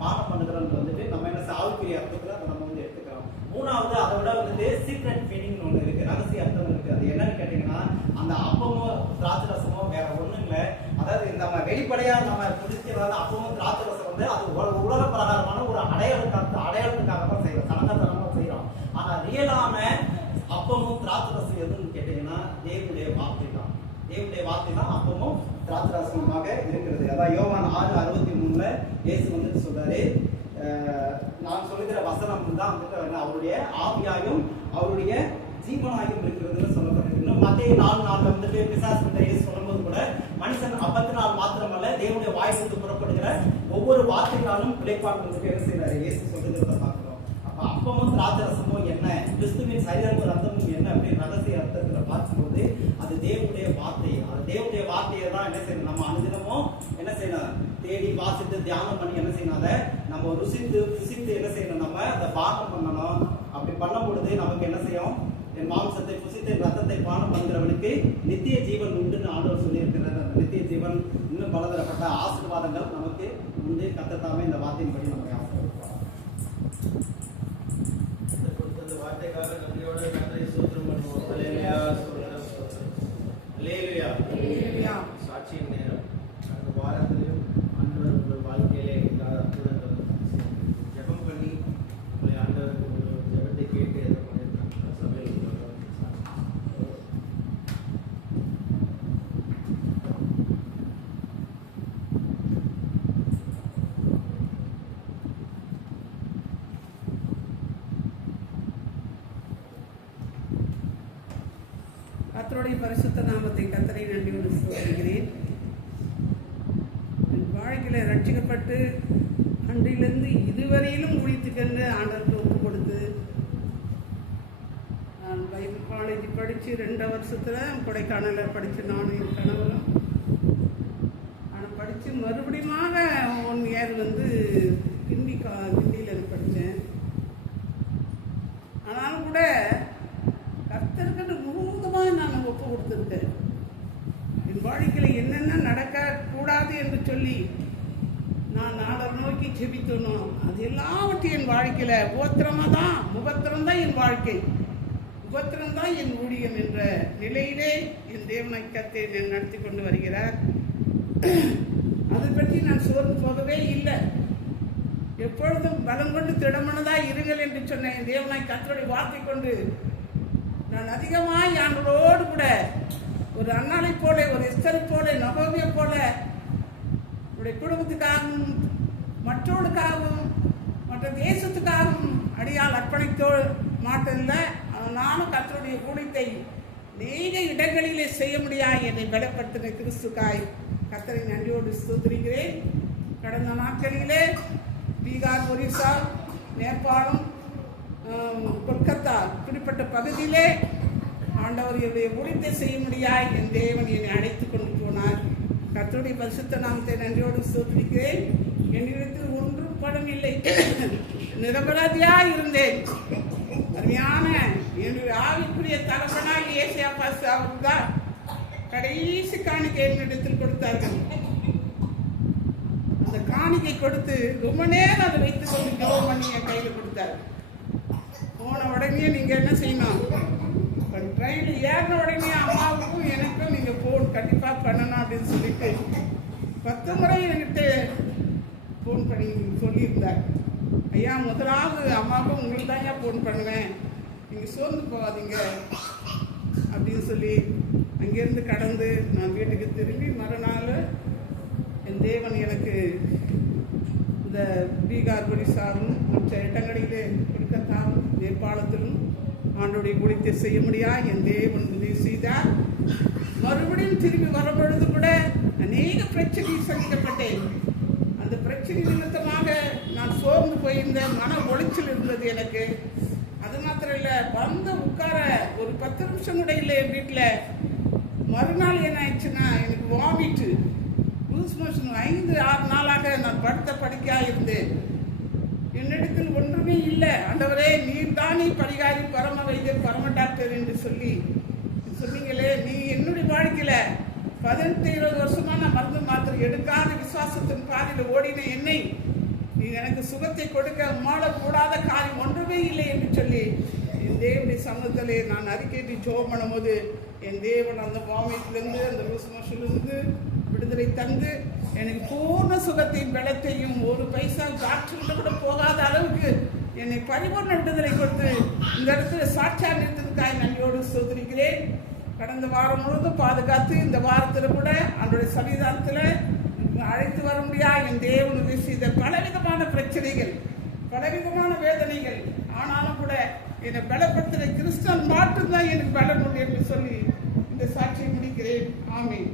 பானம் பண்ணுகிறோம் வந்துட்டு நம்ம என்ன ஆவிக்குரிய அர்த்தத்துல அதை நம்ம வந்து எடுத்துக்கிறோம். மூணாவது, அதை விட வந்துட்டு சீக்ரெட் மீனிங் ஒண்ணு இருக்கு, ரகசிய அர்த்தம் இருக்கு. அது என்னன்னு கேட்டீங்கன்னா, அந்த அப்பமும் திராட்சை ரசமும் வேற ஒண்ணும் இல்லை. அதாவது நம்ம வெளிப்படையா நம்ம புதிக்கிறதால அப்பமும் திராட்சை ரசம் வந்து அது உலக பிரகாரமான ஒரு அடையாளத்துக்காக தான் செய்யறோம், சடங்கத்தனமா செய்யறோம். ஆனா ரியலான அப்பமும் திராட்சை ரசம் எதுன்னு கேட்டீங்கன்னா, தேவனுடைய வார்த்தை தான். தேவனுடைய வார்த்தை தான் அப்பமும் திராட்சை ரசமாக இருக்கிறது. அதான் யோவான் 6:63 இயேசு வந்து சொல்றாரு, நான் சொல்லுகிற வசனம் தான் வந்துட்டு அவருடைய ஆவியாயும் அவருடைய ஜீவனாயும் இருக்கிறதுன்னு சொல்லப்பட்டிருக்கு. இன்னும் மத்தேயு 4:4 வந்துட்டு பிசாசு இயேசு சொல்லும்போது கூட, மனுஷன் அப்பத்தினால் மாத்திரமல்ல தேவனுடைய வாயிலிருந்து புறப்படுகிற ஒவ்வொரு வார்த்தைகளாலும் பிழைப்பான் வந்துட்டு என்ன செய்யறாரு, இயேசு சொல்லுகிறத பார்க்கிறோம். அப்ப அப்பமும் திராட்சை ரசமும் என்ன, கிறிஸ்துவின் சரீரமும் ரத்தமும் என்ன அப்படின்னு ரகசிய அர்த்தத்துல பார்க்கும்போது அது தேவனுடைய வார்த்தை. அது தேவனுடைய வார்த்தையை தான் என்ன செய்யணும், நம்ம அனுதினமும் என்ன செய்யணும், தேடி வாசித்து தியானம் பண்ணி என்ன செய்யணும், அதை நம்ம ருசித்து என்ன செய்யணும், நம்ம அதை பானம் பண்ணணும். அப்படி பண்ணும் பொழுது நமக்கு என்ன செய்யும், என் மாம்சத்தை புசித்து ரத்தத்தை பானம் பண்ணுகிறவனுக்கு நித்திய ஜீவன் உண்டுன்னு ஆண்டவர் சொல்லியிருக்கிறார். அந்த நித்திய ஜீவன் இன்னும் பலதரப்பட்ட ஆசீர்வாதங்கள் நமக்கு உண்டு. கர்த்தர் இந்த வார்த்தையின்படி நமக்கு ஆசீர்வதிப்பார். வார்த்தைக்காக நன்றியோட கர்த்தரை ஸ்தோத்திரம் பண்ணுவோம். அல்லேலூயா, அல்லேலூயா, அல்லேலூயா. சாட்சியின் நேரம். அந்த வாரத்திலும் ஆண்டவர் உங்கள் வாழ்க்கையிலே எல்லா அற்புதங்களும் ஜெபம் பண்ணி உங்களை ஆண்டவர் ஜெபத்தை கேட்டு எதை பண்ணியிருக்காங்க சபையில் கர்த்தருடைய பரிசுத்த நாமத்தை கர்த்தரை நன்றியோடு ஸ்தோத்திரிக்கிறேன். என் வாழ்க்கையில் ரட்சிக்கப்பட்டு அன்றிலிருந்து இதுவரையிலும் முடித்துக்கொண்டு ஆண்டவருக்கு ஒப்பு கொடுத்து நான் பைபிள் காலேஜ் படித்து 2 வருஷத்தில் கொடைக்கானலில் படித்து நானும் என் கணவரும் ஆனால் படித்து மறுபடியும் 1 இயர் வந்து கிண்டியில் படித்தேன். ஆனாலும் கூட கர்த்தருக்கு முழுவதுமாக நான் ஒப்பு கொடுத்துருக்கேன். என் வாழ்க்கையில் என்னென்ன நடக்கக்கூடாது என்று சொல்லி நான் நாடர் நோக்கி ஜெபித்தனோ அது எல்லாவற்றையும் என் வாழ்க்கையில் முகத்திரம்தான் என் வாழ்க்கை, முகத்திரம்தான் என் ஊழியம் என்ற நிலையிலே என் தேவனை கர்த்தர் என்னை நடத்தி கொண்டு வருகிறார். அதை பற்றி நான் சோர்ந்து போகவே இல்லை. எப்பொழுதும் பலம் கொண்டு திடமனதாக இருங்கள் என்று சொன்ன என் தேவனை கர்த்தருடைய வார்த்தை கொண்டு நான் அதிகமாக ஆண்டவரோடு கூட ஒரு அண்ணாளை போல, ஒரு எஸ்தரை போல, நகோமியை போல உடைய குடும்பத்துக்காகவும் மற்றவர்களுக்காகவும் மற்ற தேசத்துக்காகவும் அடியால் அர்ப்பணித்தோ மாட்டதில்லை. நானும் கர்த்தருடைய ஊழியத்தை அநேக இடங்களிலே செய்ய முடியாது என்னை பலப்படுத்தின கிறிஸ்துக்காய் கர்த்தரை நன்றியோடு ஸ்தோத்திரிக்கிறேன். கடந்த நாட்களிலே பீகார், ஒரிசா, நேபாளம், கொல்கத்தா இப்படிப்பட்ட பகுதியிலே ஆண்டவர் என்னுடைய ஊழியத்தை செய்ய முடியாது என் தேவன் என்னை அழைத்து கொண்டு போனார். கர்த்தருடைய பரிசுத்த நாமத்தை நன்றியோடு ஸ்தோத்திரிக்கிறேன். என்னிடத்தில் ஒன்றும் பணம் இல்லை, நிரபராதியாக இருந்தேன். அருமையான என்னுடைய ஆவிக்குரிய தகப்பனாக ஏசியா பாஸ் அவர்கள் தான் கடைசி காணிக்கை என்னிடத்தில் கொடுத்தார்கள். அந்த காணிக்கை கொடுத்து ரொம்ப நேரம் அதை வைத்துக் கொண்டு ஜெபம் பண்ணி என் கையில் கொடுத்தாரு. போன உடனே நீங்கள் என்ன செய்யணும், ட்ரெயினில் ஏறின உடனே அம்மாவுக்கும் எனக்கும் நீங்கள் ஃபோன் கண்டிப்பாக பண்ணணும் அப்படின்னு சொல்லிட்டு 10 முறை என்கிட்ட ஃபோன் பண்ணி சொல்லியிருந்தார். ஐயா, முதலாவது அம்மாவுக்கும் உங்களுக்கு தான் ஐயா ஃபோன் பண்ணுவேன், நீங்கள் சோர்ந்து போகாதீங்க அப்படின்னு சொல்லி அங்கேருந்து கடந்து நான் வீட்டுக்கு திரும்பி மறுநாள் என் தேவன் எனக்கு இந்த பீகார், ஒரிசாவும் மற்ற இடங்களிலே கொல்கத்தாவும் நேபாளத்திலும் ஆண்டோடைய ஊழியத்தை செய்ய முடியாது என் தேவன் உதவி செய்தார். மறுபடியும் திரும்பி வரும்பொழுது கூட அநேக பிரச்சனை சந்திக்கப்பட்டேன். அந்த பிரச்சனை நிமித்தமாக நான் சோர்ந்து போயிருந்தேன், மன ஒளிச்சல் இருந்தது எனக்கு. அது மாத்திரம் இல்லை, வந்து உட்கார ஒரு 10 நிமிஷம் கூட இல்லை என் வீட்டில். மறுநாள் என்ன ஆயிடுச்சுன்னா எனக்கு வாமிட்டு, லூஸ் மோஷன். 5-6 நாளாக நான் படுக்கையாக இருந்தேன். என்னிடத்தில் ஒன்றுமே இல்லை. ஆண்டவரே, நீர் தானே பரிகாரி, பரம வைத்தியர், பரம டாக்டர் என்று சொல்லி சொன்னீங்களே. நீ என்னுடைய வாழ்க்கையில் 18-20 வருஷமா நான் மருந்து மாத்திரை எடுக்காத விசுவாசத்தின் பாதையில் ஓடின என்னை நீ எனக்கு சுகத்தை கொடுக்க உம்மால கூடாத காரியம் ஒன்றுமே இல்லை என்று சொல்லி என் தேவனுடைய சமூகத்திலே நான் அறிக்கையிட்டு ஜெபம் பண்ணும்போது என் தேவன் அந்த வாமிட்டிலிருந்து, அந்த லூஸ் மோஷன்லேருந்து விடுதலை தந்து எனக்கு பூர்ண சுகத்தையும் பலத்தையும், ஒரு பைசா டாக்டர்கிட்ட கூட போகாத அளவுக்கு என்னை பரிபூர்ண விடுதலை கொடுத்து இந்த இடத்துல சாட்சியாக நிறுத்ததுக்காக நன்றியோடு ஸ்தோத்திரிக்கிறேன். கடந்த வாரம் முழுவதும் பாதுகாத்து இந்த வாரத்தில் கூட அவருடைய சன்னிதானத்தில் அழைத்து வர முடியாது என் தேவன் உதவி செய்த பலவிதமான பிரச்சனைகள், பலவிதமான வேதனைகள், ஆனாலும் கூட என்னை பலப்படுத்துகிற கிறிஸ்தவன் மட்டும்தான் எனக்கு பலம் உண்டு என்று சொல்லி இந்த சாட்சியை முடிக்கிறேன். ஆமென்.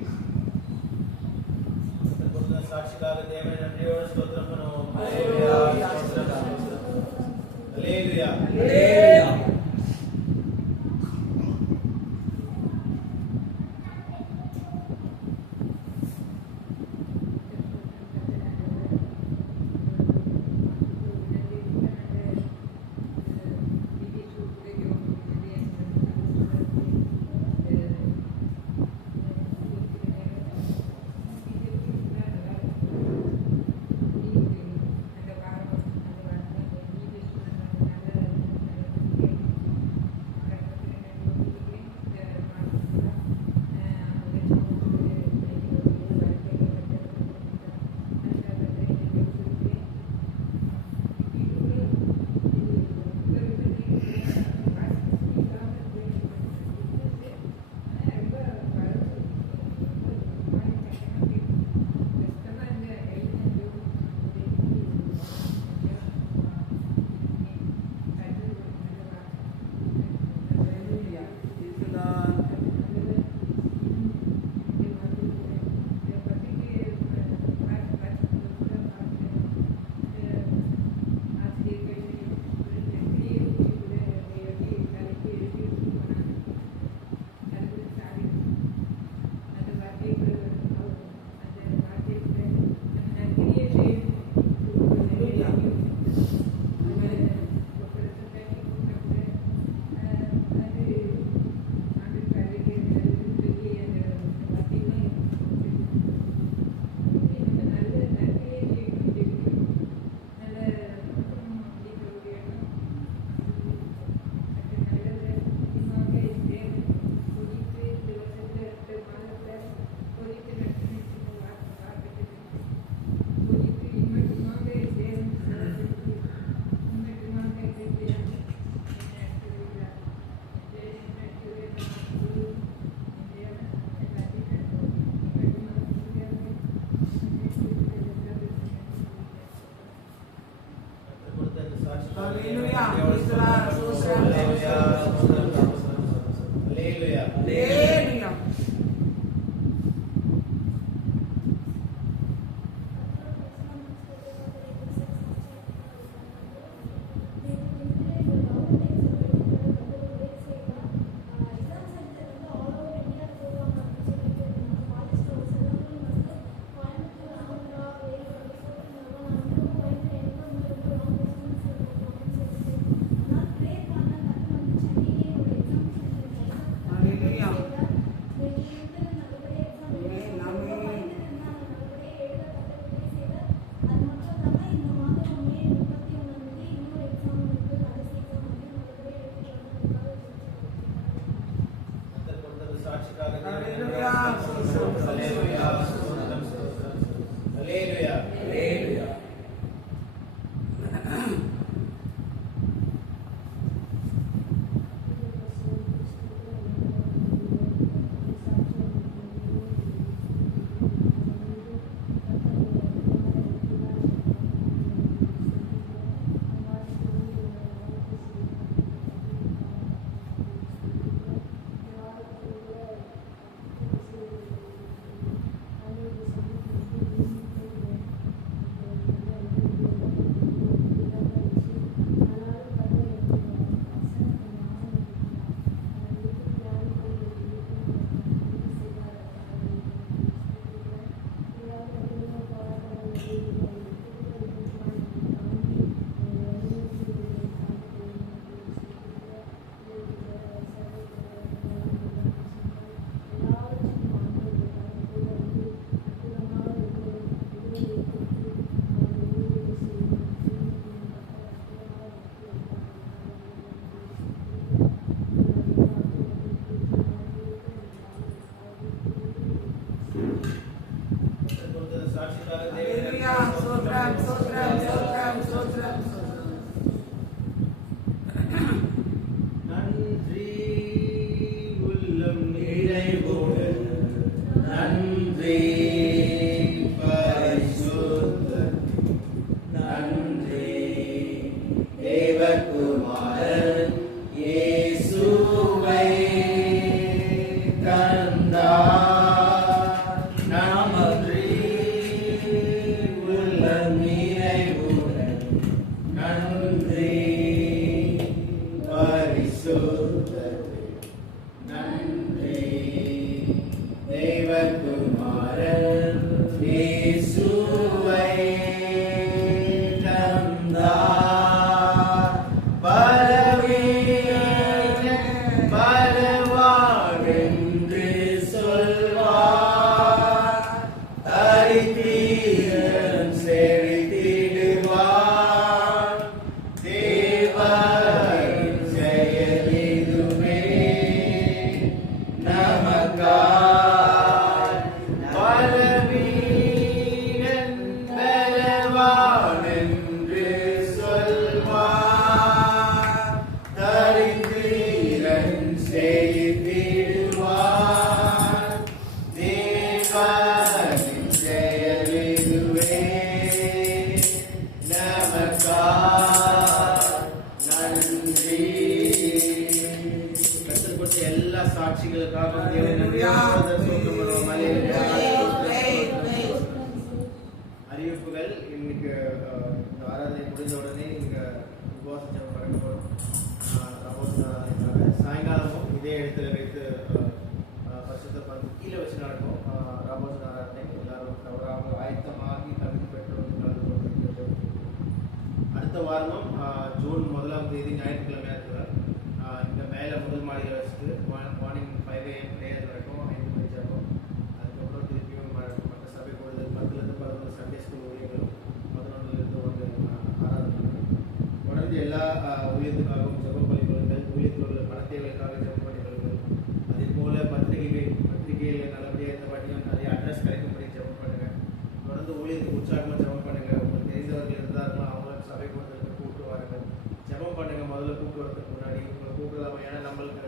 சாட்சிக்காக தேவனை நன்றியோடு ஸ்தோத்திரம் பண்ணுவோம். ஹல்லேலூயா, ஹல்லேலூயா. Hallelujah. அறிவிப்புகள் இன்னைக்கு ஆராதனை முடிஞ்ச உடனே இங்க உபவாசம் ஜெபம் பண்ண போறோம். சாயங்காலமும் இதே இடத்துல வைத்து பரிசுத்த பந்து கீழே வச்சு நடக்கும். ராமோஸ் ஆராதனை எல்லாரும் தவறாமல் ஆயத்தமாகி தகுதி பெற்றோர்கள் கலந்து கொண்டு அடுத்த வாரமும் ஜூன் 1ஆம் தேதி ஞாயிற்றுக்கிழமையா இருக்கிறார். இங்க மேல முதல் மாடியில் வச்சுட்டு மார்னிங் 5 AM பிரேயர் நடக்கும். 5 மணி ஜெபம். அதுக்கப்புறம் திருப்பியும் மற்ற சபை கூடுதல் 10-11 சண்டே ஸ்கூல் ஊழியர்களும் 11 ஆராதனை தொடர்ந்து எல்லா ஊழியத்துக்காகவும் ஜெபம் பண்ணிக்கொள்ளுங்கள். ஊழியத்தில் உள்ள பண தேவைக்காக ஜெபம் பண்ணிக்கொள்ளுங்கள். அதே போல பத்திரிகையில் நல்லபடியாக இந்த வாட்டியும் நிறைய அட்ரஸ் கிடைக்கும்படி ஜெபம் பண்ணுங்க. தொடர்ந்து ஊழியத்துக்கு உற்சாகமாக ஜெபம் பண்ணுங்க. உங்களுக்கு தெரிந்தவர்கள் இருந்தார்களோ அவங்களுக்கு சபை கூடுதலுக்கு கூப்பிட்டு வாருங்கள். ஜெபம் பண்ணுங்க. முதல்ல கூப்பிட்டு வரதுக்கு முன்னாடி உங்களை கூப்பிடலாமா? ஏன்னா நம்மளுக்கு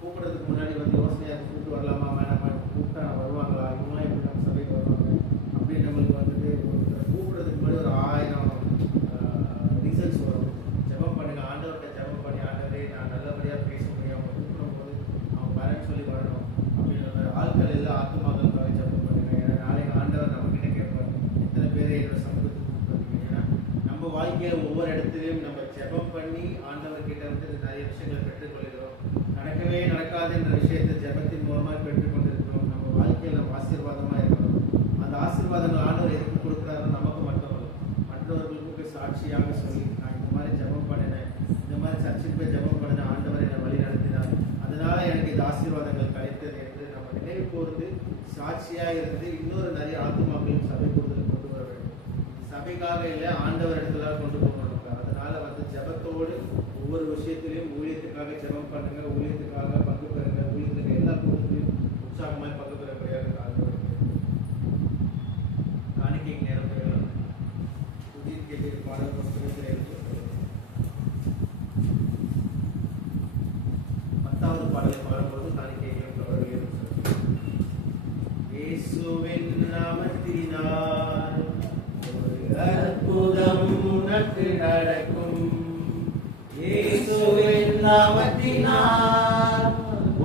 கூப்பிடுறதுக்கு முன்னாடி வந்து யோசனையாக கூப்பிட்டு வரலாமா வேணாமா, கூப்பிட்டா வருவாங்களா, இவங்களாம் எப்படி நம்ம சபைக்கு வருவாங்க அப்படின்னு நம்மளுக்கு வந்துட்டு கூப்பிடுறதுக்கு முன்னாடி ஒரு 1000 ரீசன்ஸ் வரும். ஜெபம் பண்ணுங்க. ஆண்டவர்கிட்ட ஜெபம் பண்ணி, ஆண்டவரே நான் நல்லபடியாக பேச முடியும் அவங்க கூப்பிடும் போது அவங்க பேரண்ட்ஸ் சொல்லி போகக்கூடாது என்ற விஷயத்தை ஜெபத்தின் மூலமாக பெற்றுக்கொண்டிருக்கிறோம். நம்ம வாழ்க்கையில் நம்ம ஆசீர்வாதமாக இருக்கணும். அந்த ஆசீர்வாதங்கள் ஆண்டவர் எதுக்கு கொடுக்குறாருன்னு நமக்கு மட்டுமல்ல, மற்றவர்களுக்கு போய் சாட்சியாக சொல்லி, நான் இந்த மாதிரி ஜெபம் பண்ணினேன், இந்த மாதிரி சர்ச்சுக்கு போய் ஜெபம் பண்ணினேன், ஆண்டவர் என்னை வழி நடத்தினார், அதனால எனக்கு இந்த ஆசீர்வாதங்கள் கிடைத்தது என்று நம்ம நினைவு கூர்ந்து சாட்சியாக இருந்து இன்னொரு நிறைய ஆத்துமாக்களையும் சபை கூடுதல் கொண்டு வர வேண்டும். சபைக்காக இல்லை, ஆண்டவர் இடத்துல கொண்டு போகணும். அதனால ஜெபத்தோடு ஒவ்வொரு விஷயத்திலையும் ஊழியத்துக்காக ஜெபம் பண்ணுங்க, ஊழியத்துக்காக பங்கு பெறுங்க, ஊழியத்துக்கு எல்லா கூட்டத்திலையும் உற்சாகமாய் பங்கு பெறப்படியாக காணிக்கை நேரம் பெறலாம். புதிய கேள்வி பாடல் புத்தகத்தில் எடுத்து 10வது பாடலை பாடும்போது காணிக்கைகளையும் தொடர்பு இயேசுவின் நாமத்தினால் ஒரு அற்புதம் உனக்கு நடக்கும். இயேசுவின் நாமத்தினால்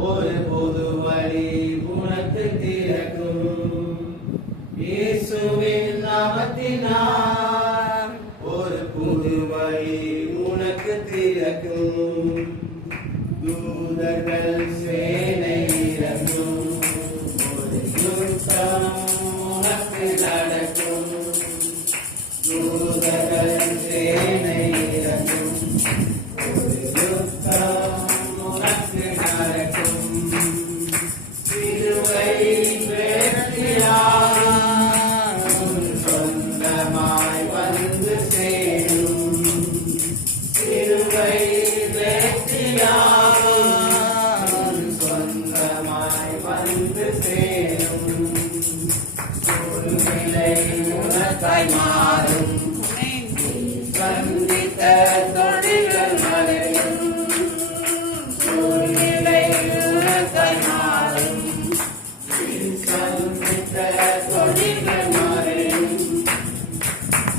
ஒரு புது வழி உனக்கு திறக்கும். இயேசுவின் நாமத்தினால் ஒரு புது வழி உனக்கு திறக்கும். தூதர்கள் சேனை இறங்கும், ஒரு யுத்தம் உனக்கு நடக்கும். தூதர்கள் சேனை இறங்கும், ஒரு யுத்தம் உனக்கு நடக்கும். சிலுவை வெற்றியால் உன் சொந்தமாய் வந்து சேரும். சிலுவை வெற்றியால் உன் சொந்தமாய் வந்து சேரும். சூழ்நிலை உனக்காய் மாறும், சந்தித்த தொழில்கள் மறையும். சூழ்நிலை உனக்காய் மாறும், சந்தித்த தொழில்கள் மறையும்.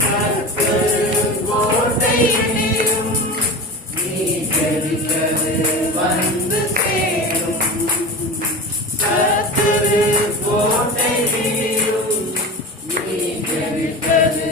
கர்த்தர் கோட்டை இடியும், நீ ஜெபித்தது வந்து சேரும். கர்த்தர் கோட்டை இடியும், நீ ஜெபித்தது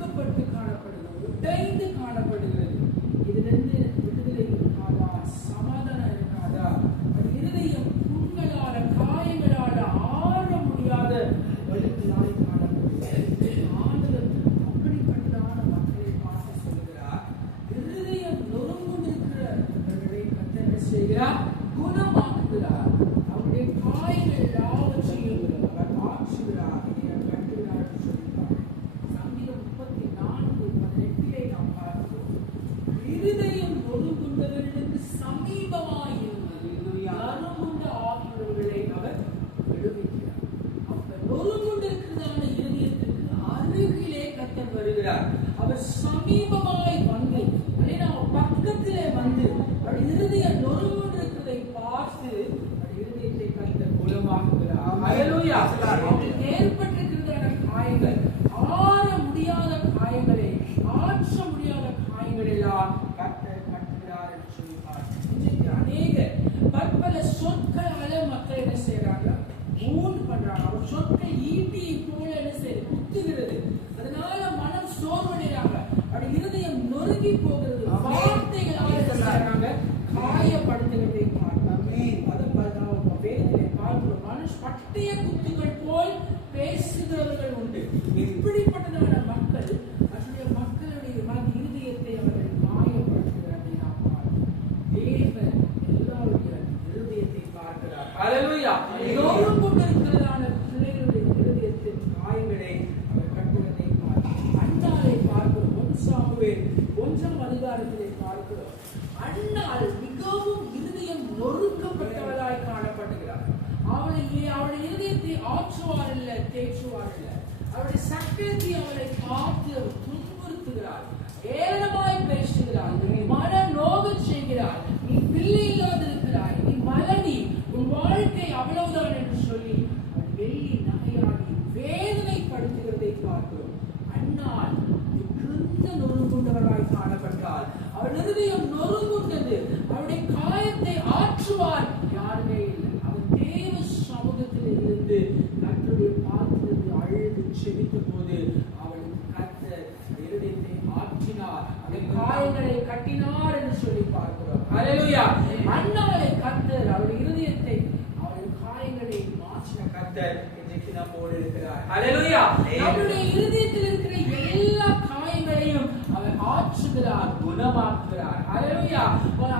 நொறுக்கப்பட்டு காணப்படுகிறது, உடைந்து காணப்படுகிறது. இதிலிருந்து விடுதலை இருக்காதா? சமாதானம் இருக்காதா? அது இருதயம் புண்களால காயங்களால ஆற முடியாத வலிகளாய் காணப்படுகிறது. ஆண்டவர் அப்படிப்பட்டதான மக்களை பார்த்து சொல்கிறார், இருதயம் நொறுங்குண்டிருக்கிறவர்களை கர்த்தர் என்ன செய்கிறார்? குணமாக்குகிறார். அவருடைய காயங்கள் எல்லாவற்றையும் அவர் ஆற்றுகிறார், கட்டுகிறார் என்று சொல்கிறார். சங்கீதம் 34:18 நாம் பார்க்கிறோம், இருதயம் நொறுங்குண்டவர்களுக்கு சமீபமாய் இருந்தது, நறுங்குண்ட ஆகியவர்களை அவர் விடுவிக்கிறார். அப்ப நொறுங்குண்டிருக்கிறதான இருதயத்திற்கு அருகிலே கர்த்தர் வருகிறார். அவர் சமீபமாய் வந்து பக்கத்திலே வந்து அவர் இருதயம் நொறுங்குண்டிருக்கிறதை பார்த்து இருதயத்தை கர்த்தர் குணமாக்குகிறார். ஹல்லேலூயா. அவருக்கு ஏற்பட்டிருக்கிறதான காயங்கள், ஆற முடியாத காயங்களை, ஆற்ற முடியாத காயங்கள் எல்லாம் கர்த்தர் கட்டுகிறார் என்று சொல்லிப்பார். இன்றைக்கு அநேக பற்பல சொற்களால மக்கள் என்ன செய்யறாங்க? மூணு பண்றாங்க. அவர் சொற்கள் ஈட்டி போல என்ன செய்யுது? குத்துகிறது. அதனால மனம் சோர்வடைறாங்க. அப்படி இருதயம் நொறுங்கி போகிறது. வார்த்தைகளால் என்ன செய்யறாங்க? காயப்படுத்துகிறதை பார்த்தாமே. அதன் வேதத்திலே பார்க்கிறோம், மனுஷ பட்டய குத்துகள் போல் பேசுகிறவர்கள் உண்டு. இப்படிப்பட்டதான மக்கள் மக்களுடைய இருதயத்தை அவர்கள் காயப்படுத்துகிறதை நாம் பார்க்கிறோம். தேவன் எல்லாருடைய இருதயத்தை பார்க்கிறார். ஹல்லேலூயா. எல்லோரும் கொண்டிருக்கிறதான பிள்ளைகளுடைய இருதயத்தின் காயங்களை அவர் கட்டுவதை பார்க்கிறோம். அன்னாளை பார்க்கிறோம். 1 சாமுவேல் 1ஆம் அதிகாரத்திலே பார்க்கிறோம். அன்னாள் மிகவும் இருதயம் நொறுக்கப்பட்டவளாய் காணப்படுகிறார். அவளுடைய இருதயத்தை ஆற்றுவார் இல்ல, தேற்றுவார் இல்ல. அவருடைய சட்டத்தை அவளை பார்த்து அவர் துன்புறுத்துகிறார், ஏளனமாய் பேசுகிறார், மன நோக செய்கிறார். நீ பிள்ளை இல்லாதிருக்கிறாய், நீ மலடி, உன் வாழ்க்கை அவ்வளவுதான் என்று சொல்லி அவள் வெள்ளி நகையாடி வேதனைப்படுத்துகிறதை பார்க்கிறோம். அன்னாள் மிகுந்த நொறுங்குண்டவராய் காணப்பட்டால் அவள் இருதயம் நொறுங்குண்டது. அவருடைய காயத்தை ஆற்றுவார் யாருமே இல்லை. அவன் தேவ சமூகத்தில் இருந்து கர்த்தருடைய பாத்திரத்தை அழுது செபித்த போது அவளுக்கு கர்த்தர் இருதயத்தை ஆற்றினார், அவருடைய காயங்களை கட்டினார் என்று சொல்லி பார்க்கிறோம். ஹல்லேலூயா. அன்னாளை கர்த்தர் அவருடைய இருதயத்தை, அவருடைய காயங்களை மாற்றின கர்த்தர் இன்றைக்கு நம்மோடு இருக்கிறார். ஹல்லேலூயா. நம்முடைய இருதயத்தில் இருக்கிற எல்லா காயங்களையும் அவர் ஆற்றுகிறார், குணமாக்குகிறார். ஹல்லேலூயா.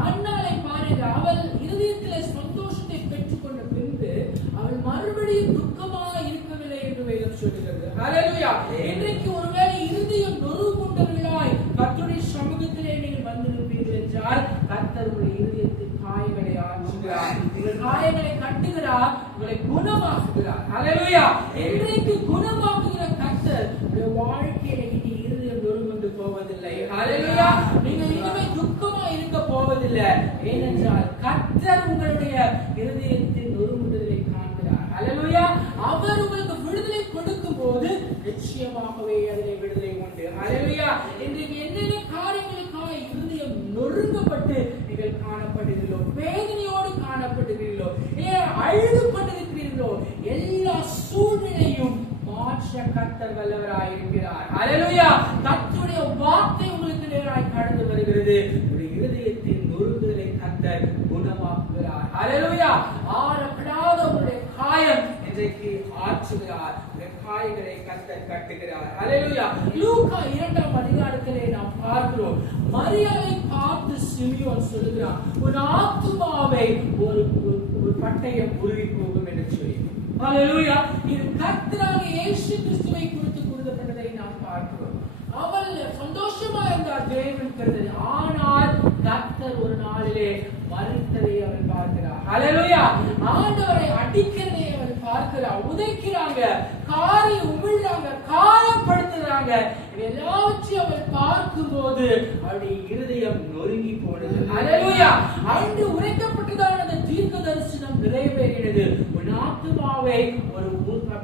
அன்னாளை பாருங்க, அவள் இருதயத்திலே சந்தோஷத்தை பெற்றுக்கொண்ட பின்பு அவள் மறுபடியும் துக்கமாக இருக்கவில்லை என்று வேதம் சொல்கிறது. ஹல்லேலூயா. இன்றைக்கு ஒருவேளை இருதயம் நொறுங்குண்டவர்களாய் கர்த்தருடைய சமூகத்திலே நீங்கள் வந்திருப்பீர்கள் என்றால் கர்த்தர் உங்களுடைய இருதயத்தின் காயங்களை ஆற்றுகிறார், உங்கள் காயங்களை கட்டுகிறார், உங்களை குணமாக்குகிறார். ஹல்லேலூயா. இன்றைக்கு குணமாக்குகிற கர்த்தர் உங்களுடைய வாழ்க்கையில இனி இருதயம் நொறுங்குண்டு போவதில்லை. ஹல்லேலூயா. நீங்கள் இனிமே துக்கமா இருக்க போவதில்லை. ஏனென்றால் கர்த்தர் உங்களுடைய இருதயத்தின் நொறுங்குண்டதை காண்கிறார். ஹல்லேலூயா. அவர் உங்களுக்கு விடுதலை கொடுக்கும் போது நிச்சயமாகவே அதிலே விடுதலை உண்டு. ஹல்லேலூயா. இன்றைக்கு என்னென்ன காரியங்களுக்காக இருதயம் நொறுங்கப்பட்டு நீங்கள் காணப்படுகிறீர்களோ, வேதனையோடு காணப்படுகிறீர்களோ, அழுது கொண்டிருக்கிறீர்களோ, எல்லா சூழ்நிலையும் மாற்ற கர்த்தர் வல்லவராய் இருக்கிறார். ஹல்லேலூயா. கர்த்தருடைய வார்த்தை உங்களுக்கு நேராய் கடந்து வருகிறது. உங்களுடைய இருதயத்தின் நொறுங்குதலை கர்த்தர் குணமாக்குகிறார். ஹல்லேலூயா. ஆறப்படாத உங்களுடைய காயம் இன்றைக்கு ஆற்றுகிறார், உங்களுடைய காயங்களை கர்த்தர் கட்டுகிறார். ஹல்லேலூயா. லூக்கா 2ஆம் அதிகாரத்திலே நாம் பார்க்கிறோம், மரியாதை பார்த்து சிமியோன் சொல்லுகிறான், உன் ஆத்துமாவை ஒரு பட்டயம் உருவி போகும் என்று சொல்லி. ஹல்லேலூயா. இது கர்த்தராகிய இயேசு கிறிஸ்துவை குறித்து கூறப்பட்டதை நாம் பார்க்கிறோம். அவள் சந்தோஷமா இருந்தார் தேவன் கருத்தது. ஆனால் கர்த்தர் ஒரு நாளிலே மரித்ததை அவள் பார்க்கிறார். ஹல்லேலூயா. ஆண்டவரை அடிக்கிறதை அவள் பார்க்கிறார், உதைக்கிறாங்க, காரி உமிழ்றாங்க, காயப்படுத்துறாங்க. எல்லாவற்றையும் அவள் பார்க்கும்போது அவளுடைய இருதயம் நொறுங்கி போனது. ஹல்லேலூயா. அன்று உரைக்கப்பட்டதான அந்த தீர்க்க தரிசனம் நிறைவேறினது. உன் ஆத்துமாவை ஒரு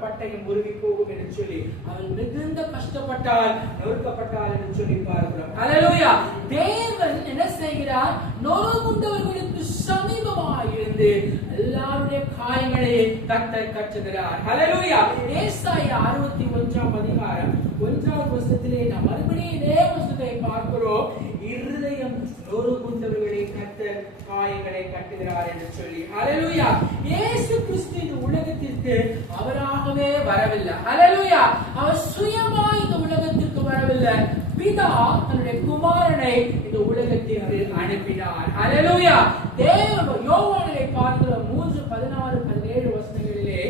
பட்டயம் உருவி போகும் என்று சொல்லி அவள் மிகுந்த கஷ்டப்பட்டாள், நொறுக்கப்பட்டாள் என்று சொல்லி பார்க்கிறோம். ஹல்லேலூயா. தேவன் என்ன செய்கிறார்? நொறுங்குண்டவர்களுக்கு சமீபமாய் இருந்து எல்லாருடைய காயங்களை கர்த்தர் கட்டுகிறார். ஹல்லேலூயா. ஏசாயா 61ஆம் அதிகாரம் 1வது வசனத்திலே நாம் மறுபடியும் இதே வசனத்தை பார்க்கிறோம். இருதயம் நொறுங்குண்டவர்களை கர்த்தர் காயங்களை கட்டுகிறார் என்று சொல்லி. ஹல்லேலூயா. இயேசு கிறிஸ்து இந்த உலகத்திற்கு அவராகவே வரவில்லை. ஹல்லேலூயா. அவர் சுயமாய் இந்த உலகத்திற்கு வரவில்லை. பிதா தன்னுடைய குமாரனை இந்த உலகத்திற்கு அனுப்பினார். ஹல்லேலூயா. தேவன் யோவானிலே பார்க்கிற 3:16-17 வசனங்களிலே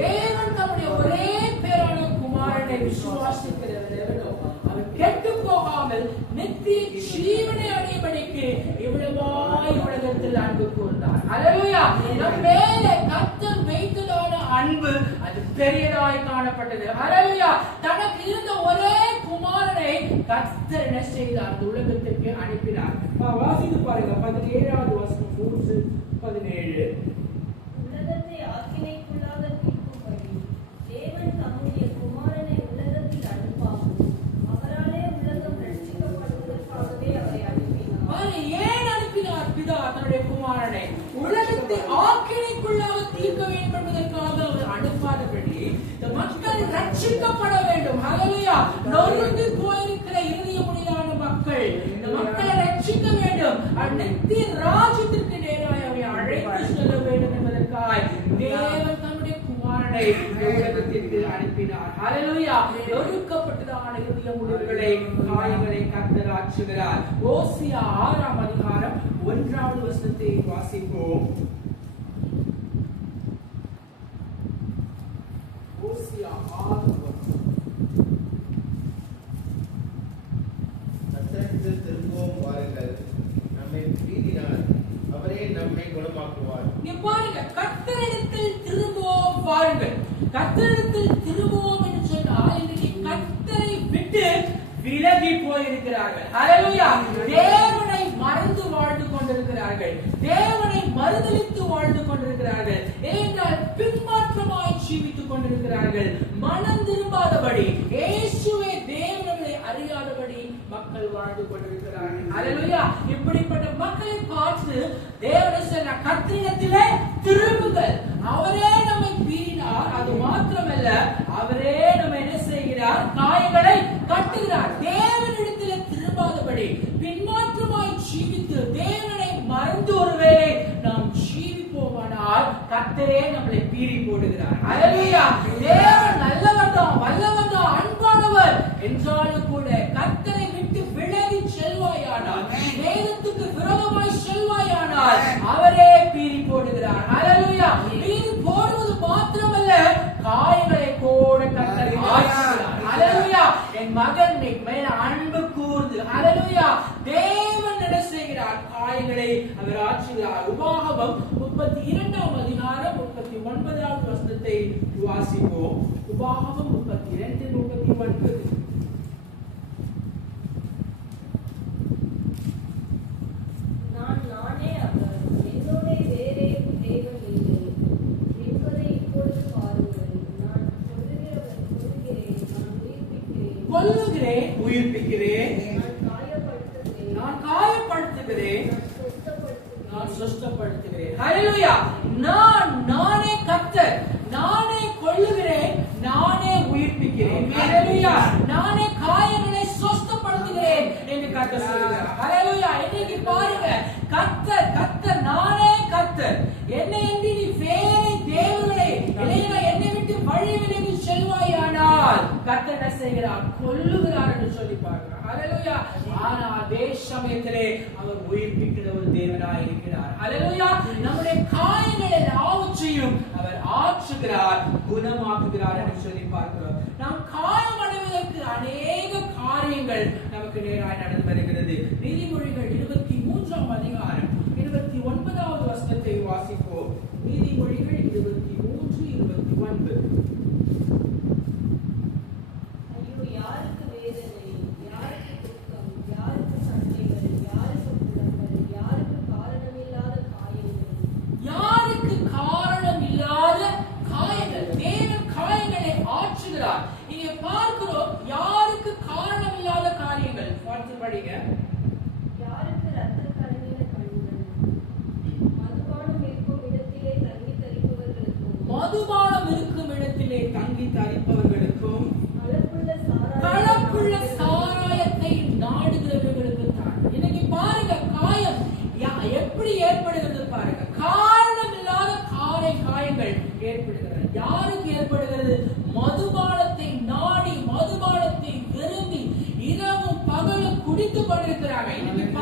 தேவன் தம்முடைய ஒரே பேரான குமாரனை விசுவாசிக்கிறவனோ அவன் கெட்டு போகாமல் நித்திய ஜீவனை அடையும்படிக்கு இவ்வளவாய் உலகத்தில் அன்பு கூர்ந்தார். ஹல்லேலூயா. நம் மேலே கர்த்தர் வைத்ததான அன்பு அது பெரியதாய் காணப்பட்டது. ஹல்லேலூயா. தனக்கு இருந்த ஒரே குமாரனை கர்த்தர் என்ன செய்தார்? இந்த உலகத்திற்கு அனுப்பினார். வாசித்து பாருங்க 17வது வசனம் 3:17. உலகத்தை ஆக்கினைக்குள்ளாக தீர்க்கும்படி தேவன் தம்முடைய குமாரனை உலகத்தில் அனுப்பாமல் அவராலே உலகம் ரட்சிக்கப்படுவதற்காகவே அவரை அனுப்பினார். ஏன் அனுப்பினார் பிதா தன்னுடைய குமாரனை? உலகத்தை ஆக்கினைக்குள்ளாக தீர்க்க வேண்டும் என்பதற்காக அவர் அனுப்பாதபடி இந்த மக்கள் ரட்சிக்கப்பட வேண்டும். ஹல்லேலூயா. நொறுங்கி போயிருக்கிற இருதயமுடையான மக்கள், இந்த மக்களை ரட்சிக்க வேண்டும். நித்திய ராஜ்யத்திற்கு நேராக அவரை அழைத்து செல்ல வேண்டும் என்பதற்காக தேவன் தம்முடைய குமாரனை உலகத்திற்கு அனுப்பினார். ஹல்லேலூயா. நொறுக்கப்பட்டதான இருதயமுடையவர்களை காயங்களை கர்த்தர் ஆற்றுகிறார். ஓசியா 6ஆம் அதிகாரம் 1வது வசனத்தை வாசிப்போம். ஓசியா 6. கர்த்தரிடத்தில் திரும்பவும் வாருங்கள், நம்மை பீடினார், அவரே நம்மை குணமாக்குவார். இங்க பாருங்க, கர்த்தரிடத்தில் திரும்பவும் வாருங்கள். கர்த்தரிடத்தில் திரும்பவும் என்று சொன்னால் இன்னைக்கு கர்த்தரை விட்டு விலகி போயிருக்கிறார்கள். ஹல்லேலூயா. தேவனை மறந்து வாழ்ந்து கொண்டிருக்கிறார்கள். தேவனை மறுதலித்து வாழ்ந்து கொண்டிருக்கிறார்கள். ஏனென்றால் பின்மாற்றமாய் ஜீவித்துக் கொண்டிருக்கிறார்கள். மனம் திரும்பாதபடி, இயேசுவே தேவனை அறியாதபடி மக்கள் வாழ்ந்து கொண்டிருக்கிறார்கள். ஹல்லேலூயா. இப்படிப்பட்ட மக்களை பார்த்து தேவன் சொன்ன கர்த்தரிடத்திலே திரும்புங்கள். அவரே நம்மை பீறினார். அது மாத்திரமல்ல, அவரே நம்ம என்ன செய்கிறார்? காயங்களை கட்டுகிறார். தேவனிடத்திலே திரும்பாதபடி பின்மாற்றமாய் ஜீவித்து தேவனை மறந்து ஒருவேளை நாம் ஜீவிப்போமானால் கர்த்தரே நம்மளை பீறி போடுகிறார். ஹல்லேலூயா. தேவன் நல்லவர் தான், வல்லவர் தான், அன்பானவர் என்றாலும் கூட கர்த்தரை விட்டு விலகி செல்வாயானால், வேதத்துக்கு விரோதமாய் செல்வாயானால் அவரே பீறி போடுகிறார். ஹல்லேலூயா. பீறி போடுவது மாத்திரமல்ல, காயங்களை கூட கர்த்தர் ஆற்றுகிறார். ஹல்லேலூயா. என் மகன் மேல அன்பு கூர்ந்து, ஹல்லேலூயா, தேவன் என்ன செய்கிறார்? காயங்களை அவர் ஆற்றுகிறார். உபாகமம் 32ஆம் அதிகாரம் 39வது வசனத்தை வாசிப்போம். உபாகமம் 32:39. நானே அவர், என்னோட வேறே தேவன் இல்லை என்பதை இப்பொழுது பாருங்கள். நான் கொல்லுகிறேன், உயிர்ப்பிக்கிறேன், நான் நான் காயப்படுத்துகிறேன், காயப்படுத்துகிறேன், நான் நான் சொஸ்தப்படுத்துகிறேன். சுத்தப்படுத்துகிறேன். ஹல்லேலூயா. நானே கர்த்தர், நானே கொல்லுகிறேன், நானே உயிர்ப்பிக்கிறேன். ஹல்லேலூயா. நானே காயங்களை சுத்தப்படுத்துகிறேன் என்று கர்த்தர் சொல்கிறார். ஹல்லேலூயா. இன்னைக்கு பாருங்க, கர்த்தர் நானே கர்த்தர். என்னை என்று நீ வேறு தேவர்களை என்னை விட்டு வழி விலகி செல்வாயானால் கர்த்தர் என்ன செய்கிறார்? கொல்லுகிறார் என்று சொல்லி பார்க்கிறார். ஹல்லேலூயா. ஆனா அதே சமயத்திலே அவர் உயிர்ப்பிக்கிற ஒரு தேவனாய் இருக்கிறார். ஹல்லேலூயா. நம்முடைய காயங்கள் எல்லாவற்றையும் அவர் ஆற்றுகிறார், குணமாக்குகிறார் என்று சொல்லி பார்க்கிறோம். நாம் காயமடைவதற்கு அநேக காரியங்கள் நமக்கு நேராய் நடந்து வருகிறது. நீதிமொழிகள் 23ஆம் அதிகாரம் 29வது வசனத்தை வாசிப்போம். நீதிமொழிகள் 23:29. ஐயோ, யாருக்கு வேதனை, யாருக்கு துக்கம், யாருக்கு சண்டைகள், யாருக்கு புலம்பல், யாருக்கு காரணமில்லாத காயங்கள். யாருக்கு காரணம் இல்லாத காயங்கள்? தேவன் காயங்களை ஆற்றுகிறார். இங்கே பார்க்கிறோம், யாருக்கு காரணம் இல்லாத காரியங்கள். பார்த்து படிங்க. யாருக்கு இரத்த கலங்கின கண்கள், மதுபானம் இருக்கும் இடத்திலே தங்கி தரிப்பவர்களுக்கும், மதுபானம் இருக்கும் இடத்திலே தங்கி தரிப்பவர்களுக்கும், கலப்புள்ள கலப்புள்ள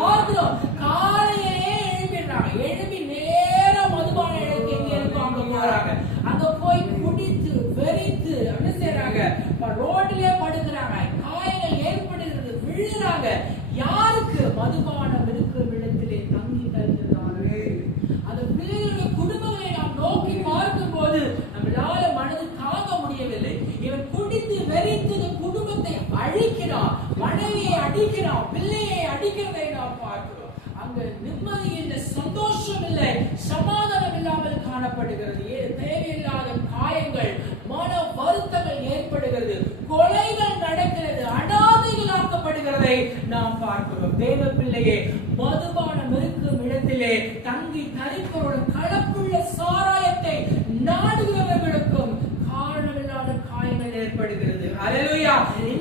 பார்க்கிறோம். காலையிலே எழும்பிடுறாங்க. எழும்பி நேரம் மதுபான இடத்துக்கு எங்க இருக்கோ அங்க போறாங்க. அங்க போய் குடித்து வெறித்து என்ன செய்யறாங்க? ரோட்லயே படுக்கிறாங்க. காயங்கள் ஏற்படுகிறது, விழுறாங்க. யாருக்கு? மதுபானம் இருக்கும் இடத்திலே தங்கி தருகிறார்கள். அந்த பிள்ளைகளுடைய குடும்பங்களை நாம் நோக்கி பார்க்கும் போது நம்மளால மனது தாங்க முடியவில்லை. இவன் குடித்து வெறித்து குடும்பத்தை அழிக்கிறான், மனைவியை அடிக்கிறான், பிள்ளையை அடிக்கிறதை நாம் பார்க்கிறோம். அங்க நிம்மதி இல்லை, சந்தோஷம் இல்லை, சமாதானம் இல்லாமல் காணப்படுகிறது. தேவையில்லாத காயங்கள், மன வருத்தங்கள் ஏற்படுகிறது, கொலைகள் நடக்கிறது, அனாதைகளாக்கப்படுகிறதை நாம் பார்க்கிறோம். தேவ பிள்ளையே, மதுபானம் இருக்கும் இடத்திலே தங்கி தரிப்பவர்களும் கலப்புள்ள சாராயத்தை நாடுகிறவர்களுக்கும் காரணமில்லாத காயங்கள் ஏற்படுகிறது. அல்லேலூயா.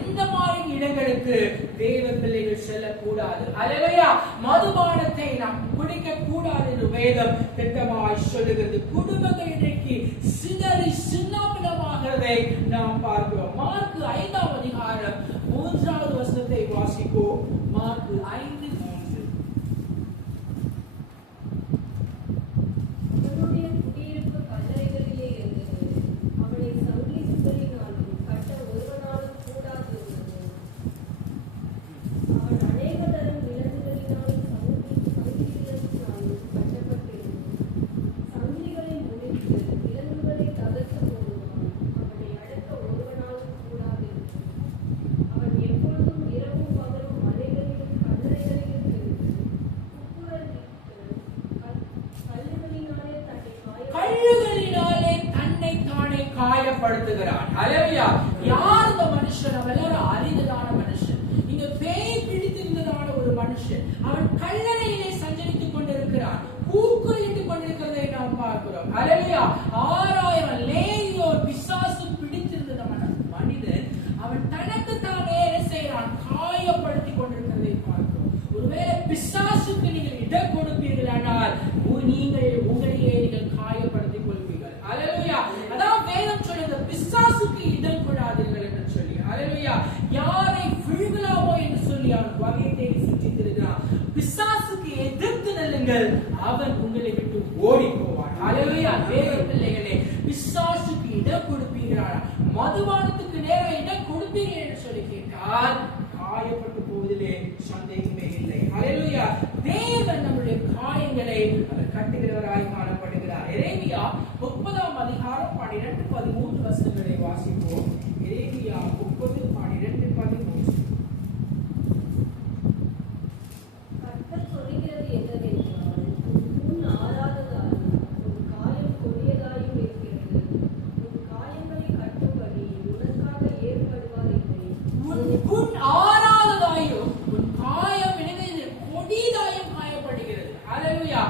இந்த மாதிரி இடங்களுக்கு தேவ பிள்ளைகள் செல்லக்கூடாது. அல்லேலூயா. மதுபானத்தை நாம் குடிக்க கூடாது என்று வேதம் திட்டமாய் சொல்லுகிறது. குடும்பங்கள் இன்றைக்கு சிதறி சின்னாபின்னமாகிறதை நாம் பார்க்கிறோம். மார்க் 5ஆம் அதிகாரம் 3வது வசனத்தை வாசிப்போம். மார்க் 5:3. அவனுடைய குடியிருப்பு கல்லறைகளிலே இருந்தது. அவனை சங்கிலி சுத்தலினாலும் கட்ட ஒருவனாலும் கூடாது இருந்தது. அவன் அநேக தரம் விலங்குகளினாலும் சங்கிலிகளினாலும் கட்டப்பட்டிருந்தான். சங்கிலிகளை முறித்து விலங்குகளை தகர்த்து போடுவான். அவனை அடக்க ஒருவனாலும் கூடாது இருந்தது. அவன் எப்பொழுதும் இரவும் பகலும் மலைகளிலும் கல்லறைகளிலும் இருந்து கல்லுகளினாலே தன்னை தானே காயப்படுத்துகிறான். அல்லேலூயா. யார் இந்த மனுஷன்? அவன் எல்லாரும் அறிந்ததான மனுஷன். இங்க பேய் பிடித்திருந்ததான ஒரு மனுஷன். அவன் கல்லறையிலே சஞ்சரித்துக் கொண்டிருக்கிறான், கூக்குரலிட்டுக் கொண்டிருக்கிறதை நாம் பார்க்கிறோம். அல்லேலூயா. 6000 லேயோர் பிசாசு பிடித்திருந்ததான மனிதன் அவன் தனக்கு தானே என்ன செய்யறான்? காயப்படுத்திக் கொண்டிருக்கிறதை பார்க்கிறோம். ஒருவேளை பிசாசுக்கு நீங்கள் இடம் கொடுப்பீர்களானால் நீங்கள் உங்களையே நீங்கள் காயப்படுத்திக் கொள்வீர்கள். அல்லேலூயா. அதான் வேதம் சொல்லுது, பிசாசுக்கு இடம் கொடாதீர்கள் என்று சொல்லி. அல்லேலூயா. யாரை விழுகலாமோ என்று சொல்லி அவன் வகையை தேடி சுற்றி திரிகிறான். பிசாசுக்கு எதிர்த்து நில்லுங்கள், அவன் உங்களை விட்டு ஓடி போவான். அல்லேலூயா. தேவ பிள்ளைகளே, பிசாசுக்கு இடம் கொடுப்பீர்களா? மதுபானத்துக்கு நேரம் இடம் கொடுப்பீர்கள் என்று சொல்லி கேட்டால் காயப்பட்டு போவதிலே சந்தேகமே இல்லை. அல்லேலூயா. தேவன் நம்முடைய காயங்களை அவர் கட்டுகிறவராய் காணப்படுகிறார். எரேமியா 30ஆம் அதிகாரம் 12-13 வசனங்களை வாசிப்போம். எரேமியா 30:12-13. கர்த்தர் சொல்லுகிறது என்னவென்றால், உன் ஆறாததாயும் உன் காயம் கொடியதாயும் இருக்கிறது. உன் காயங்களை கட்டும்படி உனக்காக ஏற்படுவார் இல்லை. உன் ஆறாததாயும் உன் காயம் இணைந்து கொடியதாயும் காயப்படுகிறது. அல்லேலூயா.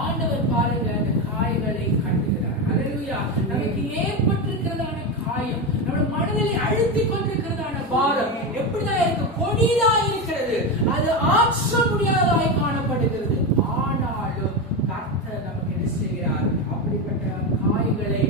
ஆண்டவர் பாருங்க, அந்த காயங்களை கட்டுகிறார். அல்லேலூயா. நமக்கு ஏற்பட்டிருக்கிறதான காயம், நம்ம மனதில் அழுத்திக் கொண்டிருக்கிறதான பாரம் எப்படிதான் இருக்கு? கொடியதா இருக்கிறது, அது ஆற்ற முடியாததாய் காணப்படுகிறது. ஆனாலும் கர்த்தர் நமக்கு என்ன செய்கிறார்? அப்படிப்பட்ட காயங்களை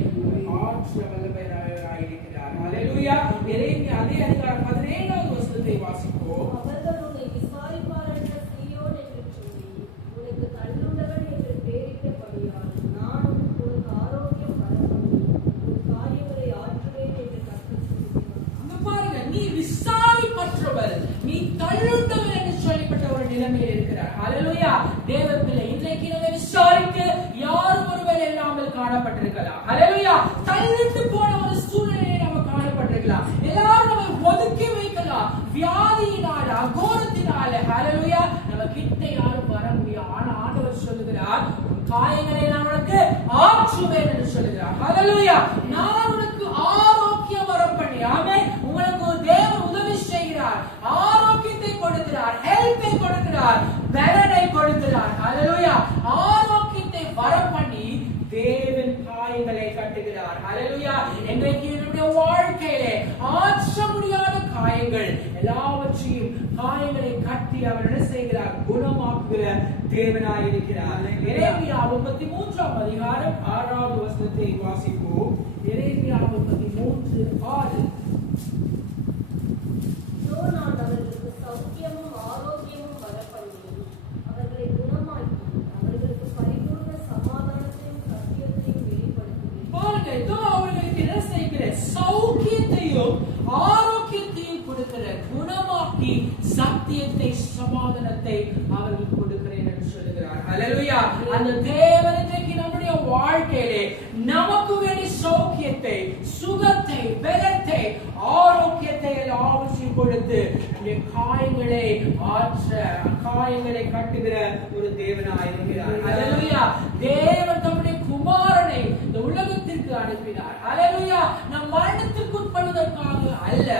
ஆற்ற வல்லவராய் இருக்கிறார். அல்லேலூயா. எரேமியா அதே அதிகாரம் 17வது வசனத்தை வாசிப்போம். அவர்கள் உன்னை விசாரிப்பார் என்ற சீயோன் என்று சொல்லி உனக்கு தள்ளுண்டவன் என்று பெயரிட்டபடியால் நானும் உனக்கு ஆரோக்கியம் வரப்பண்ணி உன் காரியங்களை ஆற்றுவேன் என்று கர்த்தர் சொல்கிறார். அங்க பாருங்க, நீ விசாரிப்பற்றவர், நீ தள்ளுண்டவர் என்று சொல்லப்பட்ட ஒரு நிலைமையில் இருக்கிறார். அல்லேலூயா. தேவ பிள்ளை, இன்றைக்கு நம்ம விசாரிக்க யாரும் ஒருவர் இல்லாமல் காணப்பட்டிருக்கலாம். அல்லேலூயா. தள்ளிட்டு போன ஒரு சூழ்நிலையை நம்ம காணப்பட்டிருக்கலாம். எல்லாரும் நம்ம ஒதுக்கி வைக்கலாம். வியாதியினால, அகோரத்தினால. அல்லேலூயா. நம்ம கிட்ட யாரும் வர முடியும். ஆனா ஆண்டவர் சொல்லுகிறார், உன் காயங்களை நான் உனக்கு ஆற்றுவேன் என்று சொல்லுகிறார். அல்லேலூயா. நான் உனக்கு ஆரோக்கியம் வர பண்ணி, ஆமென். உங்களுக்கு தேவன் உதவி செய்கிறார், ஆரோக்கியத்தை கொடுக்கிறார், ஹெல்த்தை கொடுக்கிறார், பலனை கொடுக்கிறார். அல்லேலூயா. ஆரோக்கியத்தை வர பண்ணி தேவன் காயங்களை கட்டுகிறார். அல்லேலூயா. இன்றைக்கு நம்முடைய வாழ்க்கையிலே ஆற்ற முடியாத காயங்கள் எல்லாவற்றையும் காயங்களை கட்டி அவர் என்ன செய்கிறார்? குணமாக்குகிற தேவனாய் இருக்கிறார். எரேமியா 33ஆம் அதிகாரம் 6வது வசனத்தை வாசிப்போம். எரேமியா 33:6. நான் அவர்களுக்கு சௌக்கியமும் ஆரோக்கியமும் வரப்பண்ணி சத்தியத்தை சமாதானத்தை அவர்களுக்கு கொடுக்கிறேன் என்று சொல்லுகிறார். ஹல்லேலூயா. அந்த தேவன் இன்றைக்கு நம்முடைய வாழ்க்கையிலே நமக்கு வேண்டிய சௌக்கியத்தை, சுகத்தை, பலத்தை, ஆரோக்கியத்தை எல்லாவற்றையும் கொடுத்து நம்முடைய காயங்களை ஆற்ற, காயங்களை கட்டுகிற ஒரு தேவனாய் இருக்கிறார். ஹல்லேலூயா. தேவன் தம்முடைய குமாரனை இந்த உலகத்திற்கு அனுப்பினார். ஹல்லேலூயா. நம் மரணத்திற்கு உட்படுவதற்காக அல்ல,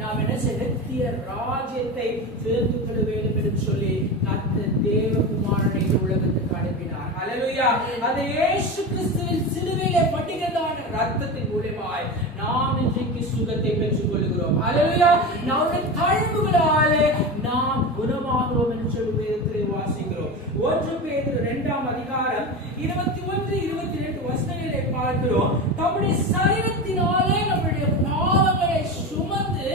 நாம் என்ன செய்ய நித்திய ராஜ்யத்தை சேர்த்துக் கொள்ள வேண்டும் என்று சொல்லி கர்த்தர் தேவகுமாரனை இந்த உலகத்துக்கு அனுப்பினார். ஹல்லேலூயா. அது இயேசு கிறிஸ்துவின் சிலுவையிலே படுகிறதான ரத்தத்தின் மூலமாய் நாம் இன்றைக்கு சுகத்தை பெற்றுக் கொள்கிறோம். ஹல்லேலூயா. நம்முடைய தழும்புகளாலே நாம் குணமாகிறோம் என்று சொல்லி வேதத்திலே வாசிக்கிறோம். 1 பேதுரு 2ஆம் அதிகாரம் 21, 22 வசனங்களை பார்க்கிறோம். நம்முடைய சரீரத்தினாலே நம்முடைய பாவங்களை சுமந்து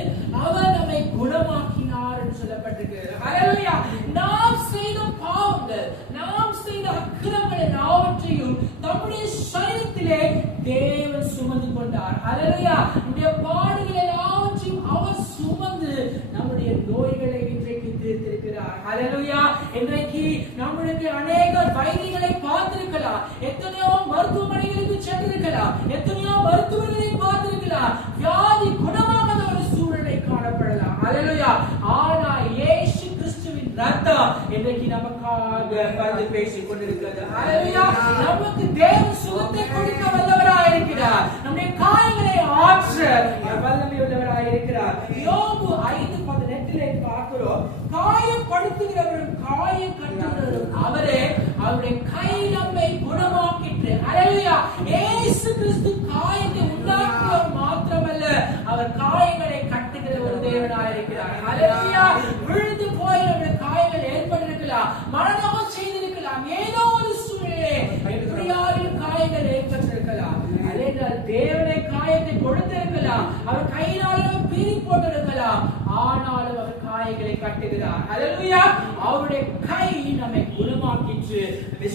அவர் நம்மை குணமாக்கினார் என்று சொல்லப்பட்டிருக்கிறது. ஹல்லேலூயா. நாம் செய்த பாவங்கள், நாம் செய்த அக்கிரமங்கள் எல்லாவற்றையும் நம்முடைய சரீரத்திலே தேவன் சுமந்து கொண்டார். ஹல்லேலூயா. நம்முடைய பாடுகள் எல்லாவற்றையும் அவர் சுமந்து நம்முடைய நோய்களை இன்றைக்கு தீர்த்திருக்கிறார். ஹல்லேலூயா. இன்றைக்கு நம்மளுக்கு அநேக வைத்தியங்களை பார்த்திருக்கலாம், எத்தனையோ மருத்துவமனைகளுக்கு சென்றிருக்கலாம், எத்தனையோ மருத்துவர்களை பார்த்திருக்கலாம், வியாதி குணமாகாத ஒரு சூழ்நிலை காணப்படலாம். ஹல்லேலூயா. ஆனா இயேசு கிறிஸ்துவின் ரத்தம் இன்றைக்கு நமக்காக பரிந்து பேசிக் கொண்டிருக்கிறது. ஹல்லேலூயா. நமக்கு தேவன் சுகத்தை கொடுக்க வல்லவராய் இருக்கிறார். நம்முடைய காயங்களை ஆற்ற வல்லமை உள்ளவராய் இருக்கிறார். யோபு 5:18 பார்க்கிறோம். காயப்படுத்துகிறவரும் காயம் கட்டுகிறவரும் அவரே, அவருடைய கை நம்மை குணமாக்கிற்று. ஹல்லேலூயா. இயேசு கிறிஸ்து காயத்தை உண்டாக்குவர் மாத்திரமல்ல, அவர் காயங்களை கட்டுகிற ஒரு தேவனாய் இருக்கிறார். ஹல்லேலூயா. விழுந்து போய் நம்முடைய காயங்கள் ஏற்பட்டிருக்கலாம், மரணம் செய்திருக்கலாம், ஏதோ ஒரு சூழ்நிலை எப்படியாவது காயங்கள் ஏற்பட்டிருக்கலாம். அதேனால் தேவனை காயத்தை கொடுத்திருக்கலாம், அவர் கையினாலும் பீறி போட்டிருக்கலாம், ஆனாலும் அவர் காயங்களை கட்டுகிறார். ஹல்லேலூயா. அவருடைய கை நம்மை குணமாக்கிற்று,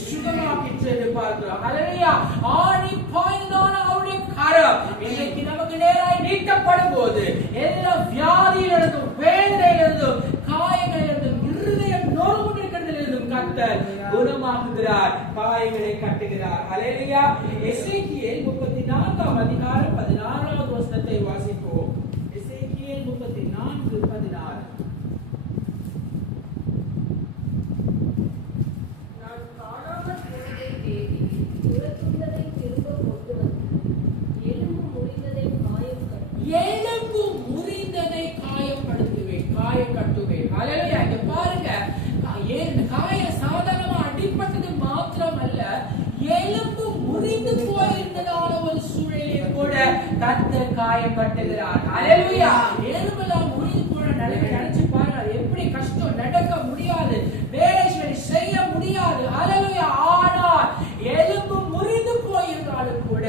சுகமாக்கிற்று என்று பார்க்கிறோம். ஹல்லேலூயா. ஆணி பாய்ந்தான அவருடைய கரம் இன்னைக்கு நமக்கு நேராய் நீட்டப்படும் போது எல்லா வியாதியிலிருந்தும், வேதனையிலிருந்தும், காயங்களிலிருந்தும், இருதயம் நொறுங்குண்டிருக்கிறதிலிருந்தும் கர்த்தர் குணமாக்குகிறார், காயங்களை கட்டுகிறார். ஹல்லேலூயா. எசேக்கியேல் 34ஆம் அதிகாரம் 16வது வசனத்தை வாசிப்போம். எசேக்கியேல் 34:16. நான் காணாமல் போனதை தேடி துரத்துண்டதை திரும்ப கொண்டு வந்து எலும்பு முறிந்ததை காயம் கட்டி எலும்பு முறிந்ததை காயப்படுத்துவேன், காயம் கட்டுவேன். ஹல்லேலூயா. இங்க பாருங்க, காய சாதாரணமா அடிப்பட்டது மாத்திரமல்ல, எலும்பு முறிந்து போயிருந்ததான ஒரு சூழலில் கூட கர்த்தர் காயம் கட்டுகிறார். ஹல்லேலூயா. எலும்பெல்லாம் முறிந்து போன நிலைமை நினைச்சு பாருங்க, அது எப்படி கஷ்டம், நடக்க முடியாது, வேலைகளை செய்ய முடியாது. ஹல்லேலூயா. ஆனால் எலும்பு முறிந்து போயிருந்தாலும் கூட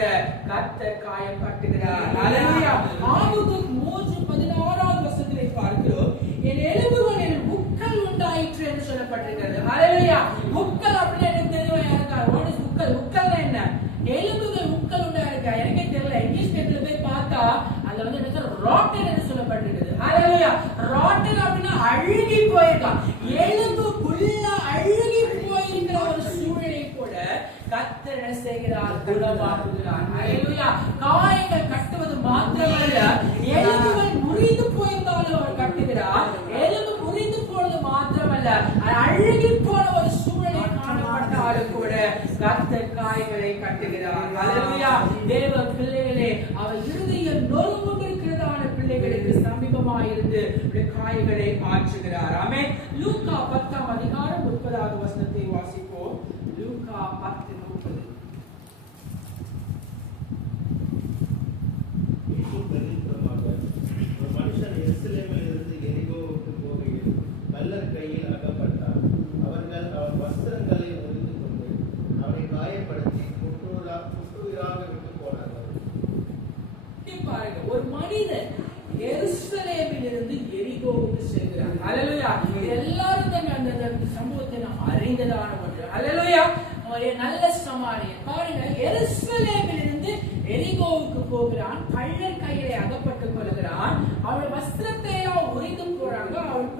கர்த்தர் காயம் கட்டுகிறார். ஹல்லேலூயா. ஆபகுக் 3:16வது வசனத்தை பார்க்கிறோம். என் எலும்புகளில் உக்கல் உண்டாயிற்று என்று சொல்லப்பட்டிருக்கிறது. ஹல்லேலூயா. உக்கல் அப்படின்னு எனக்கு தெரியவே இருக்காது. வாட் இஸ் உக்கல்? உக்கல்னா என்ன? எலும்புகள் உக்கல் உண்டாயிருக்கா? எனக்கே தெரியல. இங்கிலீஷ் பேப்பர்ல போய் பார்த்தா அதுல வந்து என்ன ராட்டன் என்று சொல்லப்பட்டிருக்கிறது. ஹல்லேலூயா. ராட்டன் அப்படின்னா அழுகி போயிருக்கா, எலும்புக்குள்ள அழுகி போயிருக்கிற ஒரு சூழ்நிலை கூட கர்த்தர் என்ன செய்கிறார்? குணமாக்குகிறார். ஹல்லேலூயா. காயங்கள் கட்டுவது மாத்திரமல்ல, எலும்புகள் முறிந்து போயிருந்தாலும் அவர் கட்டுகிறார். எலும்பு முறிந்து போனது மாத்திரமல்ல, அழுகி போன ஒரு சூழ்நிலை காணப்பட்டாலும் கூட கர்த்தர் காயங்களை கட்டுகிறார். ஹல்லேலூயா. தேவ பிள்ளைகளே, அவர் இருதயம் நொறுங்குண்டிருக்கிறதான பிள்ளைகளுக்கு சமீபமாயிருந்து காயங்களை ஆற்றுகிறார். ஆமென். லூக்கா 10ஆம் அதிகாரம் 30வது வசனத்தை வாசிப்போம். லூக்கா 10:30. ஒரு மனுஷன் எருசலேமில் இருந்து எரிகோவுக்கு போகையில் கள்ளர் கையில் அகப்பட்டார். அவர்கள் அவன் வஸ்திரங்களை உரிந்து கொண்டு அவனை காயப்படுத்தி குற்றுயிராக விட்டு போனார்கள். பாருங்க, ஒரு மனிதன் எருசலேமில் இருந்து எரிகோவுக்கு செல்கிறார். ஹல்லேலூயா. எல்லாரும் அந்த சம்பவத்தை நாம் அறிந்ததான ஒன்று. ஹல்லேலூயா. ஒரு நல்ல சமாரியன் பாருங்க, எருசலேமில் இருந்து எரிகோவுக்கு போகிறான், கள்ளர் கையிலே அகப்பட்டுக் கொள்கிறான், அவள் வஸ்திரத்தை எல்லாம் உரிந்து போறாங்க, அவள்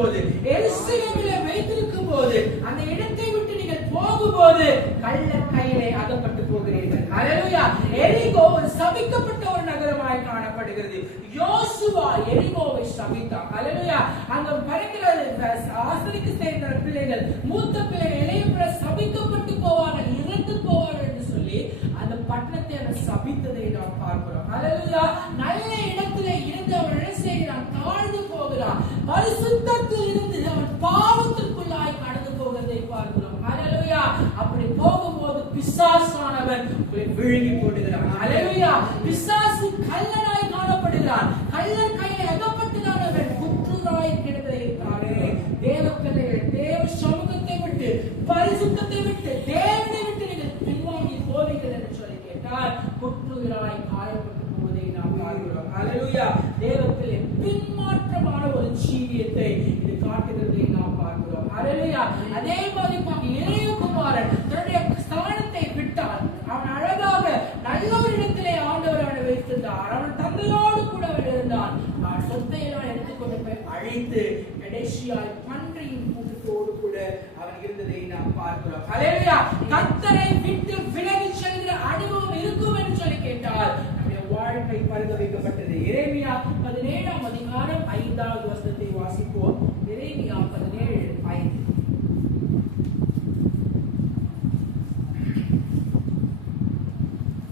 போது, எருசலேமிலே வைத்திருக்கும் போது, அந்த இடத்தை விட்டு நீங்கள் போகும்போது கள்ளர் கையிலே அகப்பட்டு போகிறீர்கள். ஹல்லேலூயா. எரிகோ ஒரு சபிக்கப்பட்ட ஒரு நகரமாய் காணப்படுகிறது. யோசுவா எரிகோவை சபித்தான். ஹல்லேலூயா. அங்க பறக்கிற ஆசரிக்கு சேர்ந்த பிள்ளைகள், மூத்த பிள்ளைகள் இளையபிற சபிக்கப்பட்டு போவார்கள், இறந்து போவார்கள் என்று சொல்லி அந்த பட்டணத்தை அவர் சபித்ததை நாம் பார்க்கிறோம். ஹல்லேலூயா. நல்ல இடத்திலே இருந்து அவன் என்ன செய்கிறான்? தாழ்ந்து போகிறான். பரிசுத்தத்தில் இருந்து அவன் பாவத்திற்குள்ளாய் கடந்து போகிறதை பார்க்கிறோம். ஹல்லேலூயா. அப்படி போகும்போது பிசாசானவன் விழுங்கி போடுகிறான். ஹல்லேலூயா. பிசாசு கள்ளனாய் காணப்படுகிறான். கள்ளன் கையில் அகப்பட்டுதான் அவன் குற்றுராய் கிடந்திருக்கிறானே. தேவ பிள்ளைகள், தேவ சமூகத்தை விட்டு, பரிசுத்தத்தை விட்டு, தேவனை விட்டு நீங்கள் பின்வாங்கி போவீர்கள் என்று சொல்லி கேட்டால் குற்றுராய் காயப்பட்டு போவதை நாம் பார்க்கிறோம். ஹல்லேலூயா. தேவத்திலே பின்மாற்றமான ஒரு ஜீவியத்தை இது காட்டுகிறதை நாம் பார்க்கிறோம். ஹல்லேலூயா. அதே மாதிரி இளையகுமாரன் தன்னுடைய ஸ்தானத்தை விட்டான். அவன் அழகாக நல்ல ஒரு இடத்திலே ஆண்டவர் அவனை வைத்திருந்தார். அவன் தந்தையோடு கூட அவன் இருந்தான். அவன் சொத்தை எல்லாம் எடுத்துக்கொண்டு போய் அழைத்து கடைசியாய் பன்றியின் கூட்டத்தோடு கூட அவன் இருந்ததை நாம் பார்க்கிறோம். ஹல்லேலூயா. கர்த்தரை விட்டு விலகி செல்கிற அனுபவம் இருக்கும் என்று சொல்லி கேட்டால் நம்முடைய வாழ்க்கை பரித வைக்கப்பட்டது. எரேமியா 17ஆம் அதிகாரம் 5வது வசனத்தை வாசிப்போம். எரேமியா 17:5.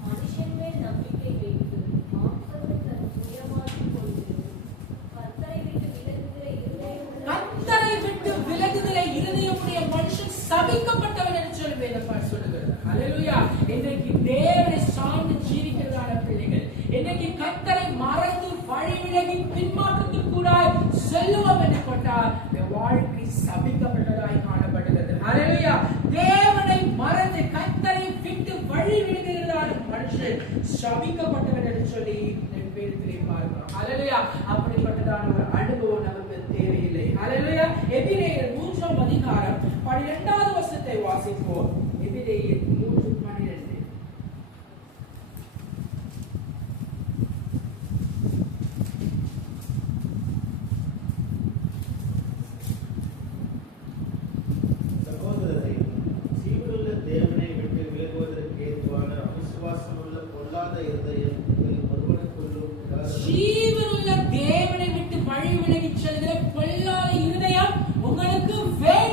மனுஷன் மேல் நம்பிக்கை வைத்து மாம்சத்தை தன் சுயமாக்கிக் கொள்கிறது. கர்த்தரை விட்டு விலகுகிற இருதயமுடைய மனுஷன் சபிக்கப்பட்டவன் என்று சொல்லி வேதம் சொல்லுகிறது. ஹல்லேலூயா. இன்றைக்கு தேவனை சார்ந்து ஜீவிக்கிறதான பிள்ளைகள், இன்றைக்கு கர்த்தரை மறந்து வழி விலகி பின்மாற்றத்திற்குள்ளாய் செல்லுவோம் என்று கொண்டால் வாழ்க்கை சபிக்கப்பட்டதாய் காணப்படுகிறது. ஹல்லேலூயா. தேவனை மறந்து கர்த்தரை விட்டு வழி விலகுகிறதான மனுஷன் சபிக்கப்பட்டவன் என்று சொல்லி வேதத்திலே பார்க்கிறோம். ஹல்லேலூயா. அப்படிப்பட்டதான ஒரு அனுபவம் நமக்கு தேவையில்லை. ஹல்லேலூயா. எபிரேயர் 3ஆம் அதிகாரம் 12வது வசனத்தை வாசிப்போம். எபிரேயர் 3:12. சகோதரரை, ஜீவனுள்ள தேவனை விட்டு விலகுவதற்கு ஏதுவான அவிசுவாசமுள்ள பொல்லாத இருதயம் ஒருவனுக்குள்ளும்